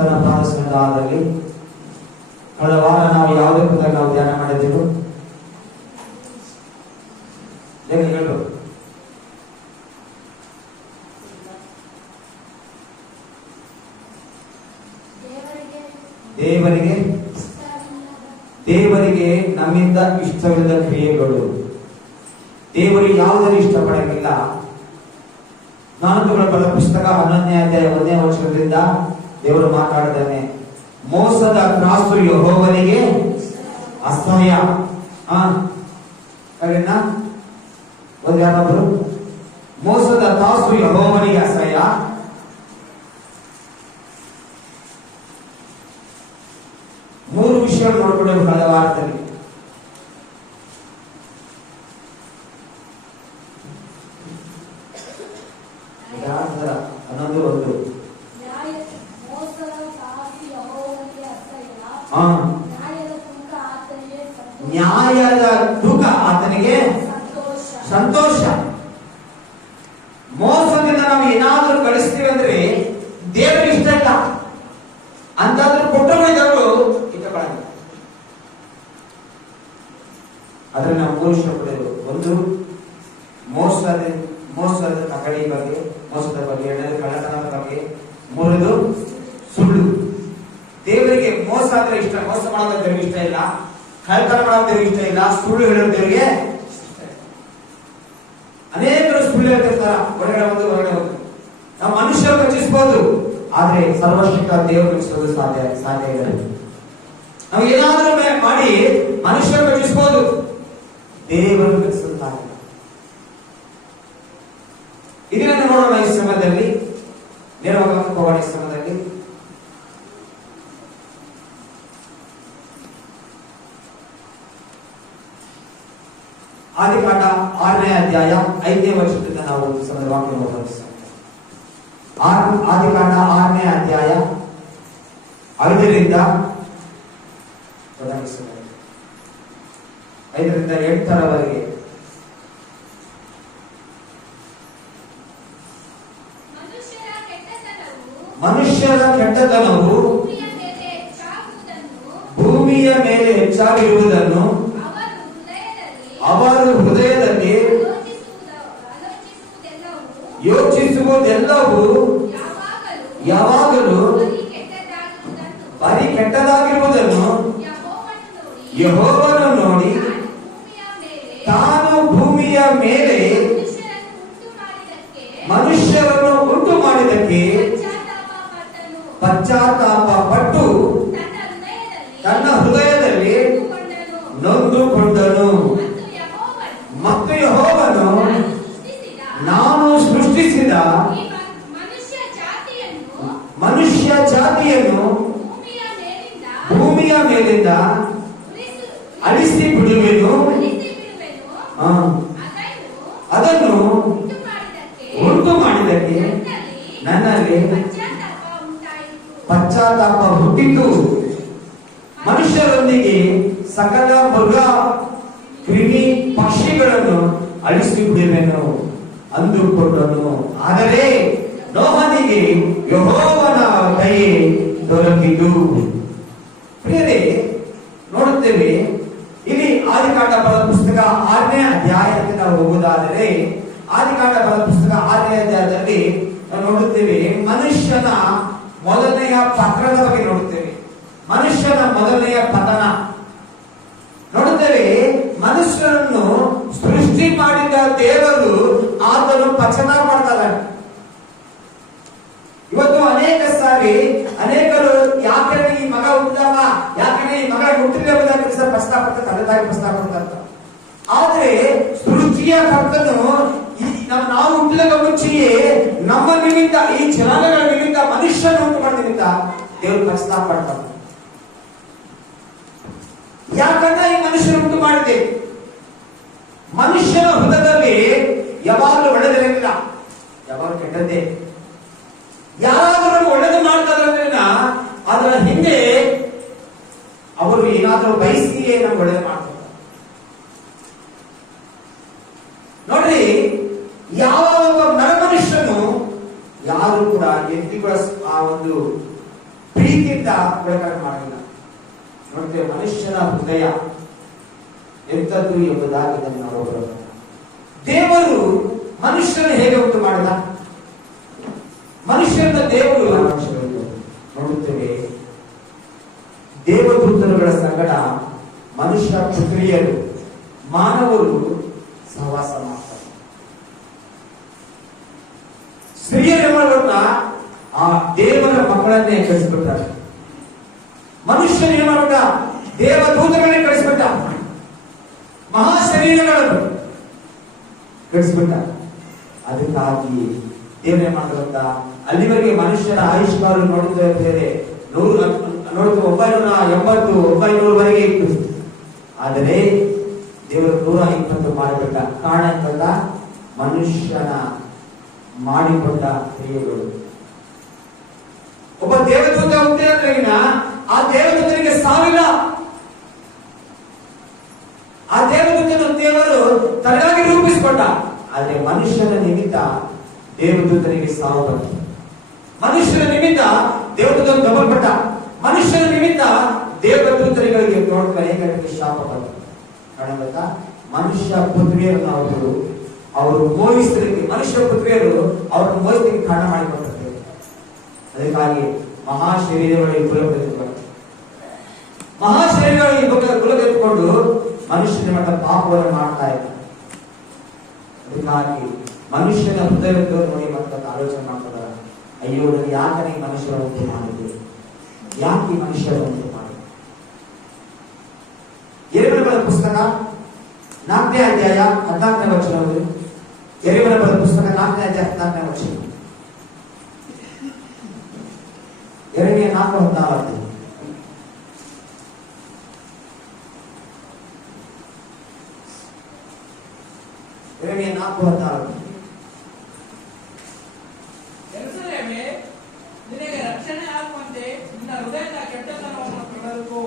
ಪ್ರಾರಂಭಿಸಿದಾದಲ್ಲಿ ಕಳೆದ ವಾರ ನಾವು ಯಾವುದೇ ಪುಸ್ತಕ ನಾವು ಧ್ಯಾನ ಮಾಡಿದ್ದೆವು? ಹೇಳು. ದೇವರಿಗೆ ನಮ್ಮಿಂದ ಇಷ್ಟವಿಲ್ಲದ ಕ್ರಿಯೆಗಳು. ದೇವರು ಯಾವುದನ್ನು ಇಷ್ಟಪಡಲಿಲ್ಲ. ನಾನಂತುಗಳ ಬರೆದ ಪುಸ್ತಕ 11ನೇ ಅಧ್ಯಾಯ 1ನೇ ವಚನದಿಂದ ದೇವರು ಮಾತಾಡಿದ್ದಾನೆ. ಮೋಸದ ತ್ರಾಸು ಯೆಹೋವನಿಗೆ ಅಸಹ್ಯ. ಒಂದು ಯಾರಾದ್ರು ಮೋಸದ ತ್ರಾಸು ಯೆಹೋವನಿಗೆ ಅಸಹ್ಯ. ಮೂರು ವಿಷಯ ನೋಡ್ಕೊಂಡೇವು ಕಳೆದ ವಾರದಲ್ಲಿ. ಅನ್ನೊಂದು ಒಂದು ನ್ಯಾಯದ ತೂಕ ಆತನಿಗೆ ಸಂತೋಷ. ಮೋಸದಿಂದ ನಾವು ಏನಾದ್ರೂ ಗಳಿಸ್ತೀವಿ ಅಂದ್ರೆ ದೇವರಿಗೆ ಇಷ್ಟ ಇಲ್ಲ. ಅಂತಾದ್ರೂ ಕೊಟ್ಟವರು ಇಷ್ಟಪಡಲ್ಲ. ಆದ್ರೆ ನಾವು ಮೂರು ವಿಷಯ ಪಡೆಯುವುದು. ಒಂದು ಮೋಸದ ನಕಲಿ ಬಗ್ಗೆ, ಮೋಸದ ಬಗ್ಗೆ. ಎರಡನೇದು ಕಳ್ಳತನದ ಬಗ್ಗೆ. ಮೂರದು ಸುಳ್ಳು. ದೇವರಿಗೆ ಮೋಸ ಅಂದ್ರೆ ಇಷ್ಟ. ಮೋಸ ಮಾಡೋದು ದೇವರಿಗೆ ಇಷ್ಟ ಇಲ್ಲ. ಕಳ್ಳತನ ಮಾಡೋದು ದೇವರಿಗೆ ಇಷ್ಟ ಇಲ್ಲ. ಸುಳ್ಳು ಹೇಳೋದು ದೇವರಿಗೆ ಇಷ್ಟ ಇಲ್ಲ. ಅನೇಕರು ಸುಳ್ಳು ಹೇಳ್ತಿರ್ತಾರ, ಹೊರಗಡೆ ಒಂದು. ನಾವು ಮನುಷ್ಯರು ರಚಿಸಬಹುದು, ಆದ್ರೆ ಸರ್ವಶಕ್ತ ದೇವರು ರಚಿಸೋದು ಸಾಧ್ಯ ಇಲ್ಲ. ನಾವು ಏನಾದ್ರೂ ಮಾಡಿ ಮನುಷ್ಯರು ರಚಿಸಬಹುದು, ದೇವರು ರಚಿಸೋದು ಸಾಧ್ಯ. ಇದನ್ನು ನೋಡೋಣ ಈ ಸಮಯದಲ್ಲಿ, ನೇರವಾಗಿ ಹೋಗೋಣ ಈ ಸಮಯದಲ್ಲಿ. ಆದಿಕಾಂಡ 6ನೇ ಅಧ್ಯಾಯ 5ನೇ ವಚನದಿಂದ ನಾವು ಸಮಯದ ವಾಕ್ಯ ನೋಡೋಣ. ಆದಿಕಾಂಡ 6ನೇ ಅಧ್ಯಾಯ 5ರಿಂದ 8ರವರೆಗೆ. ಮನುಷ್ಯರ ಕೆಟ್ಟತನವು ಭೂಮಿಯ ಮೇಲೆ ಹೆಚ್ಚಾಗಿರುವುದನ್ನು ಅವರು ಹೃದಯದಲ್ಲಿ ಯೋಚಿಸುವುದೆಲ್ಲವೂ ಯಾವಾಗಲೂ ಬರೀ ಕೆಟ್ಟದಾಗಿರುವುದನ್ನು ಯೆಹೋವನು ನೋಡಿ ತಾನು ಭೂಮಿಯ ಮೇಲೆ ಮನುಷ್ಯರನ್ನು ಉಂಟು ಮಾಡಿದಕ್ಕೆ ಪಶ್ಚಾತ್ತಾಪ ಪಟ್ಟು ತನ್ನ ಹೃದಯದಲ್ಲಿ ನೊಂದುಕೊಂಡನು. ಮತ್ತು ಯೆಹೋವನು ನಾನು ಸೃಷ್ಟಿಸಿದ ಮನುಷ್ಯ ಜಾತಿಯನ್ನು ಭೂಮಿಯ ಮೇಲಿಂದ ಅಳಿಸಿ ಬಿಡುವೆನು, ಅದನ್ನು ಉಂಟು ಮಾಡಿದಕ್ಕೆ ನನ್ನಲ್ಲಿ ಪಶ್ಚಾತ್ತಾಪ ಹುಟ್ಟಿತು. ಮನುಷ್ಯರೊಂದಿಗೆ ಸಕಲ ಮೃಗ ಕ್ರಿಮಿ ಪಕ್ಷಿಗಳನ್ನು ಅಳಿಸಿ ಬಿಡುವೆನು ಅಂದುಕೊಂಡನು. ಆದರೆ ನೋಹನಿಗೆ ಯೆಹೋವನ ಕೈ ದೊರಕಿತು. ಪ್ರಿಯರೇ, ನೋಡುತ್ತೇವೆ ಇಲ್ಲಿ ಆದಿಕಾಂಡ ಬರೆದ ಪುಸ್ತಕ 6ನೇ ಅಧ್ಯಾಯಕ್ಕೆ ನಾವು ಹೋಗುವುದಾದರೆ, ಆದಿಕಾಂಡ ಬರೆದ ಪುಸ್ತಕ 6ನೇ ಅಧ್ಯಾಯದಲ್ಲಿ ನಾವು ನೋಡುತ್ತೇವೆ ಮನುಷ್ಯನ ಮೊದಲನೆಯ ಪತನದ ಬಗ್ಗೆ ನೋಡುತ್ತೇವೆ. ಮನುಷ್ಯನ ಮೊದಲನೆಯ ಪತನ ನೋಡುತ್ತೇವೆ. ಮನುಷ್ಯರನ್ನು ಸೃಷ್ಟಿ ಮಾಡಿದ ದೇವರು ಆತನು ಪಚನ ಮಾಡ್ತಾನೆ. ಇವತ್ತು ಅನೇಕ ಸಾರಿ ಅನೇಕರು ಯಾಕೆ ಈ ಮಗ ಹುಟ್ಟಿದಾಗ, ಯಾಕೆ ಈ ಮಗ ಹುಟ್ಟಿರಬಹುದಾಗಿ ಪ್ರಸ್ತಾಪ ತಂದೆ ತಾಯಿ ಪ್ರಸ್ತಾಪ ಮಾಡ್ತಾರೆ. ಆದ್ರೆ ಸೃಷ್ಟಿಯ ಕರ್ತನು ನಾವು ಹುಟ್ಟಿದಾಗ ಮುಂಚೆಯೇ ನಮ್ಮ ನಿಮಿತ್ತ, ಈ ಜನಾಂಗಗಳ ನಿಮಿತ್ತ, ಮನುಷ್ಯನ ಉಂಟು ಮಾಡಿದ ನಿಮಿತ್ತ ದೇವರು ಪ್ರಸ್ತಾಪ ಮಾಡ್ತಾರೆ. ಯಾಕಂದ್ರೆ ಈ ಮನುಷ್ಯನ ಉಂಟು ಮಾಡಿದೆ. ಮನುಷ್ಯನ ಹೃದಯದಲ್ಲಿ ಯಾವಾಗಲೂ ಒಳ್ಳೆದಿರಲಿಲ್ಲ, ಯಾವಾಗ ಕೆಟ್ಟದ್ದೇ. ಯಾರಾದರೂ ಒಳ್ಳೆದು ಮಾಡ್ತಾರೆ ಅದರ ಹಿಂದೆ ಅವರು ಏನಾದರೂ ಬಯಸಿಯೇ ನಮ್ಗೆ ಒಳ್ಳೆದು ಮಾಡ್ತಾರೆ. ನೋಡ್ರಿ, ಯಾವ ಒಬ್ಬ ನರಮನುಷ್ಯನು ಯಾರು ಕೂಡ ಎಂದಿಗೂ ಆ ಒಂದು ಪ್ರೀತಿ ನಿಮಿತ್ತ ಬೆಳಕನ್ನು ಮಾಡಲಿಲ್ಲ. ನೋಡ್ತೇವೆ ಮನುಷ್ಯನ ಹೃದಯ ಎಂಥದ್ದು ಎಂಬುದಾಗಿ ಇದನ್ನು ನೋಡಬಹುದು. ದೇವರು ಮನುಷ್ಯನ ಹೇಗೆ ಉಂಟು ಮಾಡಿದ? ಮನುಷ್ಯನ ದೇವರು ನೋಡುತ್ತೇವೆ. ದೇವದೂತರುಗಳ ಸಂಗಡ ಮನುಷ್ಯ ಪುತ್ರಿಯರು ಮಾನವರು ಸಹವಾಸ ಮಾಡ್ತಾರೆ. ಸ್ತ್ರೀಯರೆಂಬವರನ್ನ ಆ ದೇವರ ಮಕ್ಕಳನ್ನೇ ಕಳಿಸ್ಬಿಟ್ಟಾರೆ. ಮನುಷ್ಯನೇ ಮಾಡಿದ ದೇವದೂತರನ್ನೇ ಕಳಿಸ್ಬಿಟ್ಟ. ಮಹಾಶರೀರಗಳನ್ನು ಕಳಿಸ್ಬಿಟ್ಟ. ಅದಕ್ಕಾಗಿ ದೇವರೇ ಮಾಡಿದಂತ ಅಲ್ಲಿವರೆಗೆ ಮನುಷ್ಯರ ಆಯುಷ್ಕಾಲ ನೋಡುತ್ತಾ ಇರ್ತೇವೆ. 980-900ವರೆಗೆ ಇತ್ತು. ಆದರೆ ದೇವರು 120 ಮಾಡಿಬಿಟ್ಟ. ಕಾರಣ ಎಂತಲ್ಲ, ಮನುಷ್ಯನ ಮಾಡಿಕೊಂಡ ಕ್ರಿಯೆಗಳು. ಒಬ್ಬ ದೇವದೂತ ಹುಟ್ಟಿದ್ರಿನ ಆ ದೇವದೂತನಿಗೆ ಸಾವಿಲ್ಲ. ಆ ದೇವದೂತನ ದೇವರು ತನಗಾಗಿ ರೂಪಿಸಿಕೊಂಡ. ಆದ್ರೆ ಮನುಷ್ಯನ ನಿಮಿತ್ತ ದೇವದೂತನಿಗೆ ಸಾವು ಬಂತು. ಮನುಷ್ಯನ ನಿಮಿತ್ತ ದೇವದೂತ ದಬಲ್ಪಟ್ಟ. ಮನುಷ್ಯನ ನಿಮಿತ್ತ ದೇವದೂತರಿಗೆ ನೋಡ್ತಾರೆ ಶಾಪ ಬಂತು. ಕಾರಣ ಗೊತ್ತಾ? ಮನುಷ್ಯ ಪುತ್ರಿಯರನ್ನು ಅವರು ಮೋಹಿಸಲಿಕ್ಕೆ, ಮನುಷ್ಯ ಪುತ್ರಿಯರು ಅವರನ್ನು ಮೋಹಿಸಲಿಕ್ಕೆ ಕಾರಣ ಮಾಡಿಕೊಟ್ಟಿದ್ದಾರೆ. ಅದಕ್ಕಾಗಿ ಮಹಾಶರೀರಗಳಿಗೆ ಕುಲತೆತ್ತುಕೊಂಡು ಮನುಷ್ಯನ ಮಟ್ಟ ಪಾಪವನ್ನು ಮಾಡ್ತಾ ಇದ್ದಾರೆ. ಅದಕ್ಕಾಗಿ ಮನುಷ್ಯನ ಹೃದಯವನ್ನು ನೋಡಿ ಮತ್ತೆ ಆಲೋಚನೆ ಮಾಡ್ತಾರೆ, ಅಯ್ಯೋ ನನಗೆ ಯಾಕೆ ಮನುಷ್ಯರ ಉಂಟು ಮಾಡಿದೆ, ಯಾಕೆ ಮನುಷ್ಯರ ಉಂಟು ಮಾಡಿದೆ. ಯೆರೆಮೀಯನ ಬರೆದ ಪುಸ್ತಕ 4ನೇ ಅಧ್ಯಾಯ 14ನೇ ವಚನ. ಯೆರೆಮೀಯನ ಬರೆದ ಪುಸ್ತಕ 4ನೇ ಅಧ್ಯಾಯ 14ನೇ ವಚನ. ಯೆರೆಮೀಯ 4:14. ಯೆರೆಮೀಯ 4:14. ಯೆರೂಸಲೇಮೇ, ನಿನಗೆ ರಕ್ಷಣೆ ಆಗುವಂತೆ ನಿನ್ನ ಹೃದಯದ ಕೆಟ್ಟತನವನ್ನು ತೊಳೆದುಕೋ.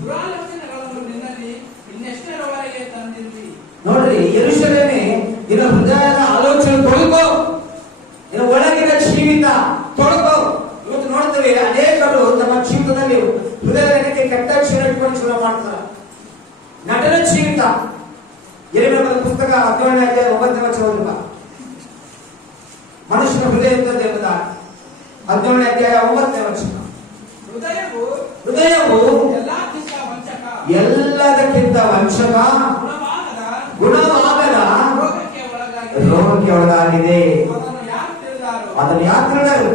ದುರಾಲೋಚನೆಗಳನ್ನು ನಿನ್ನಲ್ಲಿ ಇನ್ನೆಷ್ಟರವರೆಗೆ ತಂದಿರುವಿ. ನೋಡ್ರಿ, ಯೆರೂಸಲೇಮೇ, ನಿನ್ನ ಹೃದಯದ ಆಲೋಚನೆ ತೊಳೆದುಕೋ, ನಿನ್ನ ಒಳಗಿನ ಜೀವಿತ ತೊಳೆದುಕೋ. ಇವತ್ತು ನೋಡ್ತೇವೆ ಅನೇಕರು ತಮ್ಮ ಜೀವಿತದಲ್ಲಿ ಹೃದಯಕ್ಕೆ ಕೆಟ್ಟ ಕ್ಷಣ ಇಟ್ಕೊಂಡು ಶುರು ಮಾಡ್ತಾರೆ. ನಟನ ಜೀವಿತ. ಯೆರೆಮೀಯನ ಪುಸ್ತಕ 17ನೇ ಅಧ್ಯಾಯ 9ನೇ ವಚನ. ಮನುಷ್ಯನ ಹೃದಯ ಎಂಬುದಾಗಿ 17ನೇ ಅಧ್ಯಾಯ 9ನೇ ವಚನ. ಹೃದಯವು ಎಲ್ಲದಕ್ಕಿಂತ ವಂಚಕ, ಗುಣವಾಗದ ರೋಗಕ್ಕೆ ಒಳಗಾಗಿದೆ. ಅದನ್ನು ಯಾರು ತಿಳಿದರು?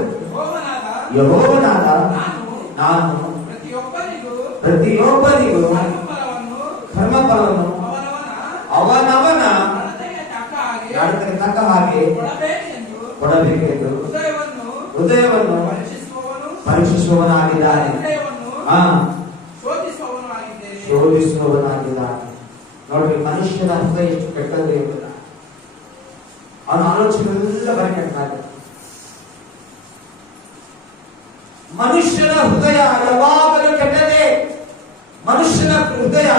ಯೆಹೋವನಾದ ನಾನು ಪ್ರತಿಯೊಬ್ಬರಿಗೂ ಕರ್ಮಫಲವನ್ನು ಅವನವನ ನಡತೆಗೆ ತಕ್ಕ ಹಾಗೆ ಕೊಡಬೇಕೆಂದು ಹೃದಯವನ್ನು ಪರೀಕ್ಷಿಸುವವನಾಗಿದ್ದಾನೆ, ಶೋಧಿಸುವವನಾಗಿದ್ದಾನೆ. ನೋಡ್ರಿ, ಮನುಷ್ಯನ ಹೃದಯ ಎಷ್ಟು ಕೆಟ್ಟದ್ದು ಎಂಬುದ ಅವನ ಆಲೋಚನೆ ಎಲ್ಲ ಬರೀ ಕೆಟ್ಟಾಗಿದೆ. ಮನುಷ್ಯನ ಹೃದಯ ಯಾವಾಗಲೂ ಕೆಟ್ಟದೆ. ಮನುಷ್ಯನ ಹೃದಯ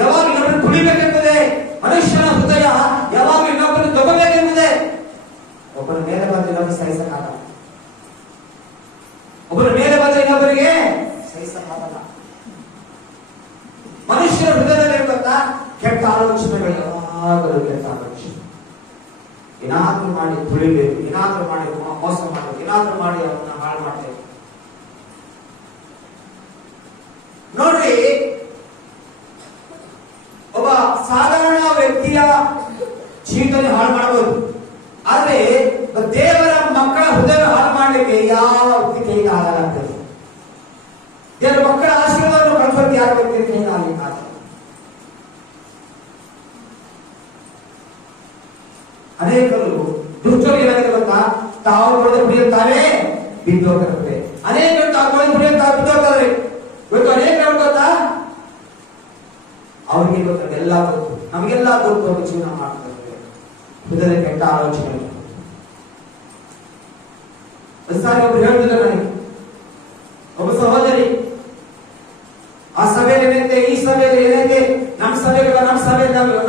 ಯಾವಾಗ ಇನ್ನೊಬ್ಬರು ತುಳಿಬೇಕೆಂಬುದೇ. ಮನುಷ್ಯನ ಹೃದಯ ಯಾವಾಗ ಇನ್ನೊಬ್ಬರು ತಗೋಬೇಕೆಂಬುದೇ. ಒಬ್ಬರ ಮೇಲೆ ಬಂದು ಇನ್ನೊಬ್ಬರು ಸಹಿಸಕ್ಕಾಗಲ್ಲ. ಒಬ್ಬರ ಮೇಲೆ ಬಂದು ಇನ್ನೊಬ್ಬರಿಗೆ ಸಹಿಸಕ್ಕಾಗಲ್ಲ. ಮನುಷ್ಯನ ಹೃದಯದಲ್ಲಿ ಗೊತ್ತಾ, ಕೆಟ್ಟ ಆಲೋಚನೆಗಳು, ಯಾವಾಗಲೂ ಕೆಟ್ಟ ಆಲೋಚನೆ. ಏನಾದ್ರೂ ಮಾಡಿ ತುಳಿಬೇಕು, ಏನಾದ್ರೂ ಮಾಡಿ ಮೋಸ ಮಾಡಬೇಕು, ಏನಾದ್ರೂ ಮಾಡಿ ಅವನ್ನ ಹಾಳು ಮಾಡ್ತೇವೆ. ನೋಡ್ರಿ, ಒಬ್ಬ ಸಾಧಾರಣ ವ್ಯಕ್ತಿಯ ಜೀವಿತವನ್ನು ಹಾಳು ಮಾಡಬಹುದು, ಆದ್ರೆ ದೇವರ ಮಕ್ಕಳ ಹೃದಯ ಹಾಳು ಮಾಡಲಿಕ್ಕೆ ಯಾವ ವ್ಯಕ್ತಿ ಕೈಗೆ ಆಗಲಾಗ್ತದೆ. ದೇವರ ಮಕ್ಕಳ ಆಶೀರ್ವಾದವನ್ನು ಕಳ್ಸೋಕೆ ಯಾವ ವ್ಯಕ್ತಿ ಕೈಗೆ ಆಗಲಿಕ್ಕಾಗಲ್ಲ. ಅನೇಕರು ದುಷ್ಟರು ಏನಾಗಿದೆ ಗೊತ್ತಾ, ತಾವು ಕೊಡದ ಕುಡಿಯುತ್ತಾವೆ ಬಿದ್ದು ಹೋಗ್ತಾರೆ. ಅನೇಕರು ತಾವು ಕೊಡದ ಕುಡಿಯುತ್ತಾರೆ ಬಿದ್ದು ಹೋಗ್ತಾರೆ. ಇವತ್ತು ಅನೇಕರು ಗೊತ್ತಾ, ಅವ್ರಿಗೆ ಗೊತ್ತ, ಎಲ್ಲ ಗೊತ್ತು, ನಮಗೆಲ್ಲ ಗೊತ್ತು, ಜೀವನ ಮಾಡ್ತಾರೆ. ಹೃದಯ ಕೆಟ್ಟ ಆಲೋಚನೆ. ಸಾರಿ ಒಬ್ರು ಹೇಳ್ತಿದ್ದಾರೆ ನನಗೆ, ಒಬ್ಬ ಸಹೋದರಿ, ಆ ಸಭೆಯಲ್ಲಿ ಏನೈತೆ, ಈ ಸಭೆಯಲ್ಲಿ ಏನೈತೆ, ನಮ್ಮ ಸಭೆಗೆ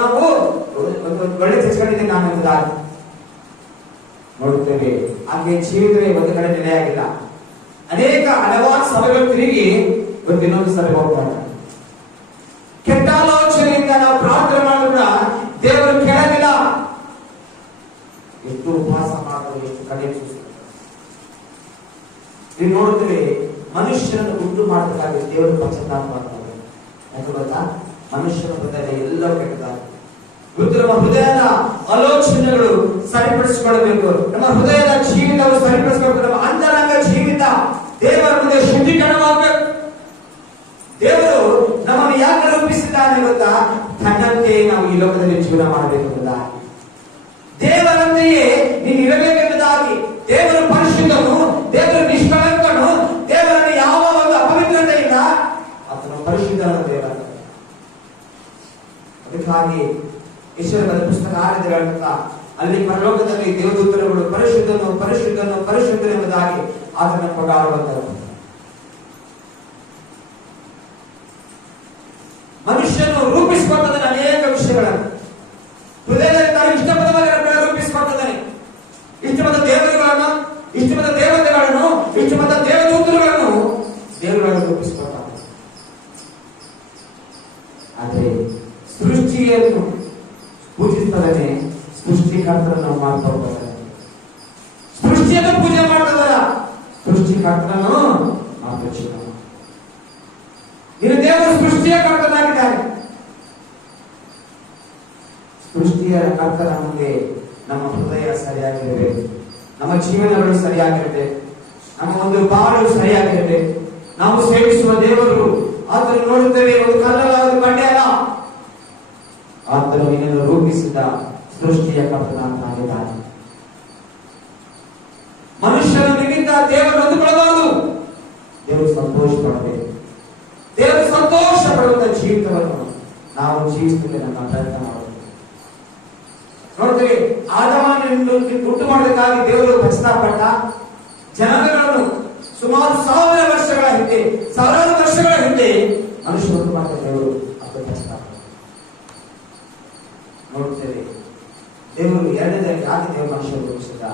ನಾವು ಒಂದು ಒಳ್ಳೆ ಚರ್ಚೆಗಳಿದೆ ನಾನು ಎಂಬುದಾಗಿ ನೋಡುತ್ತೇವೆ. ಹಾಗೆ ಜೀವಿತವೇ ಒಂದು ಕಡೆ ನೆಲೆಯಾಗಿಲ್ಲ. ಹಲವಾರು ಸಭೆಗಳು ತಿರುಗಿ ಇವತ್ತು ಇನ್ನೊಂದು ಸಭೆಗೆ ಹೋಗ್ತಾರೆ. ಕೆಟ್ಟ ಆಲೋಚನೆಯಿಂದ ನಾವು ಪ್ರಾರ್ಥನೆ ಮಾಡಿದ್ರು ಕೂಡ ದೇವರು ಕೇಳಲಿಲ್ಲ. ಎಷ್ಟು ಉಪವಾಸ ಮಾಡಿದ್ರು, ಎಷ್ಟು ಕಡೆ ನೀವು ನೋಡುತ್ತೇವೆ. ಮನುಷ್ಯನನ್ನು ಉಂಟು ಮಾಡಬೇಕಾಗಿ ದೇವರು ಪಶ್ಚಾತ್ತಾಪ ಮಾಡ್ತಾರೆ. ಯಾಕೆ ಗೊತ್ತಾ? ಮನುಷ್ಯನ ಹೃದಯ ಎಲ್ಲವೂ ಕೆಟ್ಟದಾಗ ಇವತ್ತು ನಮ್ಮ ಹೃದಯದ ಆಲೋಚನೆಗಳು ಸರಿಪಡಿಸಿಕೊಳ್ಳಬೇಕು. ನಮ್ಮ ಹೃದಯದ ಜೀವಿತವು ಸರಿಪಡಿಸಿಕೊಳ್ಳಬೇಕು. ನಮ್ಮ ಅಂತರಂಗ ಜೀವಿತ ದೇವರ ಮುಂದೆ ಶುದ್ಧೀಕರಣವಾಗಬೇಕು. ದೇವರು ನಮ್ಮನ್ನು ಯಾಕೆ ರೂಪಿಸಿದ್ದಾನೆ ಗೊತ್ತಾ? ತನ್ನಂತೆ ನಾವು ಈ ಲೋಕದಲ್ಲಿ ಜೀವನ ಮಾಡಬೇಕು ಗೊತ್ತಾ? ದೇವರಂತೆಯೇ ನೀನು ಇರಬೇಕೆಂಬುದಾಗಿ. ದೇವರು ಪರಿಶುದ್ಧನು, ದೇವರು ನಿಷ್ಕಳಂಕನು, ದೇವರನ್ನು ಯಾವ ಒಂದು ಅಪವಿತ್ರತೆಯಿಂದ ಆತನು ಪರಿಶುದ್ಧನ ದೇವರ. ಅದಕ್ಕಾಗಿ ಈಶ್ವರದ ಪುಸ್ತಕ 6 ಅಲ್ಲಿ ಪರಲೋಕದಲ್ಲಿ ದೇವದೂತರುಗಳು ಪರಿಶುದ್ಧನು ಪರಿಶುದ್ಧನು ಪರಿಶುದ್ಧನು ಎಂಬುದಾಗಿ ಆತನ ಕೊಂಡಾಡುವಂತರು. ಮನುಷ್ಯನು ರೂಪಿಸಿಕೊಳ್ತದಾನೆ ಅನೇಕ ವಿಷಯಗಳನ್ನು. ಹೃದಯದಲ್ಲಿ ತಾನು ಇಷ್ಟಪದವನ್ನು ರೂಪಿಸಿಕೊಳ್ತದಾನೆ. ಇಷ್ಟಪದ ದೇವರುಗಳನ್ನು, ಇಷ್ಟಪದ ದೇವತೆಗಳನ್ನು, ಇಷ್ಟಪದ ದೇವದೂತರುಗಳನ್ನು ದೇವರುಗಳನ್ನು ರೂಪಿಸಿಕೊಳ್ತಾನೆ. ಆದರೆ ಸೃಷ್ಟಿಯನ್ನು ಪೂಜಿಸ್ತದಾನೆ, ಸೃಷ್ಟಿಕರ್ತರನ್ನು ಮಾಡ್ಕೊಳ್ತಾರೆ. ಸೃಷ್ಟಿಯನ್ನು ಪೂಜೆ ಮಾಡ್ತದಲ್ಲ, ಸೃಷ್ಟಿಕರ್ತರನ್ನು ಆಲೋಚನೆ. ಇದು ದೇವರು ಸೃಷ್ಟಿಯ ಕರ್ತನಾಗಿದ್ದಾನೆ. ಸೃಷ್ಟಿಯ ಕರ್ತನ ಮುಂದೆ ನಮ್ಮ ಹೃದಯ ಸರಿಯಾಗಿರಬೇಕು, ನಮ್ಮ ಜೀವನಗಳು ಸರಿಯಾಗಿರಬೇಕು, ನಮ್ಮ ಒಂದು ಬಾಳು ಸರಿಯಾಗಿರಬೇಕು. ನಾವು ಸೇವಿಸುವ ದೇವರು ಆತನು ನೋಡುತ್ತೇವೆ, ಒಂದು ಕಲ್ಲಲ್ಲ, ಒಂದು ಬಂಡೆ ಅಲ್ಲ. ಆತನು ನಿನ್ನನ್ನು ರೂಪಿಸಿದ ಸೃಷ್ಟಿಯ ಕರ್ತನಾಗಿದ್ದಾನೆ. ಮನುಷ್ಯನ ನಿಮಿತ್ತ ದೇವರು ಹೊಂದಿಕೊಳ್ಳಬಾರದು. ದೇವರು ಸಂತೋಷ ಪಡಬೇಕು. ದೇವರು ಸಂತೋಷ ಪಡುವಂತ ಜೀವಿತವನ್ನು ನಾವು ಜೀವಿಸಲಿಕ್ಕೆ ನಮ್ಮ ಪ್ರಯತ್ನ ಮಾಡಬೇಕು. ನೋಡ್ತೀವಿ, ಆದಾಮನನ್ನು ಉಂಟು ಮಾಡಬೇಕಾಗಿ ದೇವರು ಪಶ್ಚಾತ್ತಾಪಟ್ಟ. ಜನಾಂಗಗಳನ್ನು ಸುಮಾರು 1000 ವರ್ಷಗಳ ಹಿಂದೆ, 1000 ವರ್ಷಗಳ ಹಿಂದೆ ಮನುಷ್ಯ ಉಂಟು ಮಾಡಿದ ದೇವರು ಅದು ಪಶ್ಚಾತ್ತಾಪ. ನೋಡ್ತೇವೆ, ದೇವರು ಎರಡನೇದಾಗಿ ಯಾಕೆ ದೇವರು ಮನುಷ್ಯ ರೂಪಿಸಿದ?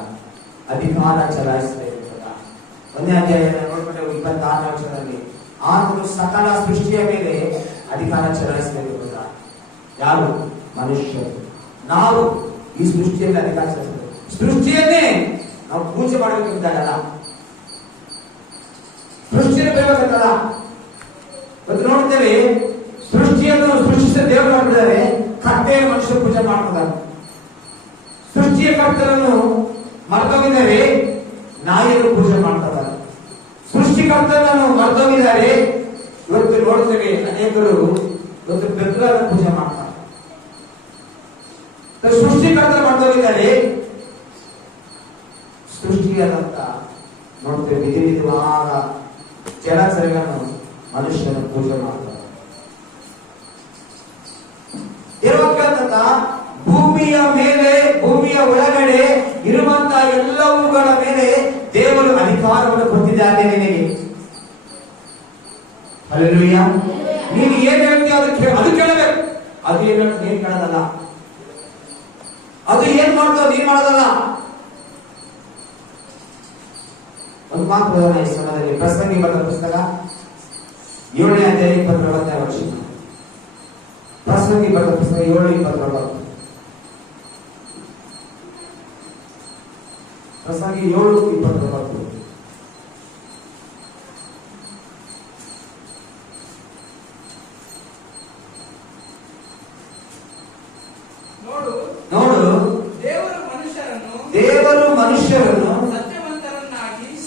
ಅಧಿಕಾರ ಚಲಾಯಿಸಬೇಕು. 1ನೇ ಅಧ್ಯಾಯ ನೋಡ್ಕೊಂಡೆ 26ನೇ ವಚನದಲ್ಲಿ ಆತನು ಸಕಲ ಸೃಷ್ಟಿಯ ಮೇಲೆ ಅಧಿಕಾರ ಚಲಾಯಿಸಬೇಕು. ಯಾರು? ಮನುಷ್ಯರು. ನಾವು ಈ ಸೃಷ್ಟಿಯಲ್ಲಿ ಅಧಿಕಾರ ಚಲಾಯಿಸಬೇಕು. ಸೃಷ್ಟಿಯನ್ನೇ ನಾವು ಪೂಜೆ ಮಾಡಬೇಕಂತಾಗಲ್ಲ, ಸೃಷ್ಟಿಯನ್ನು ಬೇಕಂತಲ್ಲ. ಇವತ್ತು ನೋಡ್ತೇವೆ, ಸೃಷ್ಟಿಯನ್ನು ಸೃಷ್ಟಿಸಿದ ದೇವರು ಮಾಡಿದ್ದಾರೆ, ಕಟ್ಟೆಯನ್ನು ಮನುಷ್ಯ ಪೂಜೆ ಮಾಡ್ತಾರೆ. ಸೃಷ್ಟಿಯ ಕರ್ತರನ್ನು ಮರೆತೋಗಿದ್ದಾರೆ, ನಾಯಿಯನ್ನು ಪೂಜೆ ಮಾಡ್ತಾರೆ. ಸೃಷ್ಟಿಕರ್ತನನ್ನು ಮರೆತೋಗಿದ್ದಾರೆ. ಇವತ್ತು ನೋಡ್ತೇವೆ, ಅನೇಕರು ಇವತ್ತು ಬೆಕ್ಕರನ್ನು ಪೂಜೆ ಮಾಡ್ತಾರೆ. ಸೃಷ್ಟಿಕರ್ತರ ಮರೆತೋಗಿದ್ದಾರೆ. ಸೃಷ್ಟಿಯಾದಂತ ನೋಡ್ತೇವೆ, ವಿಧಿ ವಿಧವಾದ ಜಲಚರಗಳನ್ನು ಮನುಷ್ಯನ ಪೂಜೆ ಮಾಡ್ತಾರೆ. ಭೂಮಿಯ ಮೇಲೆ, ಭೂಮಿಯ ಒಳಗಡೆ ಇರುವಂತಹ ಎಲ್ಲವುಗಳ ಮೇಲೆ ದೇವರು ಅಧಿಕಾರವನ್ನು ಕೊಟ್ಟಿದ್ದಾನೆ ನಿನಗೆ. ಹಲ್ಲೆಲೂಯಾ. ನೀನು ಏನ್ ಹೇಳ್ತೀಯ ಅದು ಕೇಳಬೇಕು. ಅದು ಏನ್ ಹೇಳ್ತ ನೀನ್ ಕೇಳೋದಲ್ಲ, ಅದು ಏನ್ ಮಾಡ್ತಾವ ನೀನ್ ಮಾಡೋದಲ್ಲ. ಒಂದು ಮಾತು ಬರೋಣ ಈ ಸಮಯದಲ್ಲಿ. ಪ್ರಸಂಗಿ ಬರೆದ ಪುಸ್ತಕ 7ನೇ ಅಧ್ಯಾಯ 29ನೇ ವಚನ. ಪ್ರಸಂಗಿ ಬರೆದ ಪುಸ್ತಕ 7:29. ಪ್ರಸಂಗಿ 7:29. ನೋಡು, ದೇವರು ಮನುಷ್ಯರನ್ನು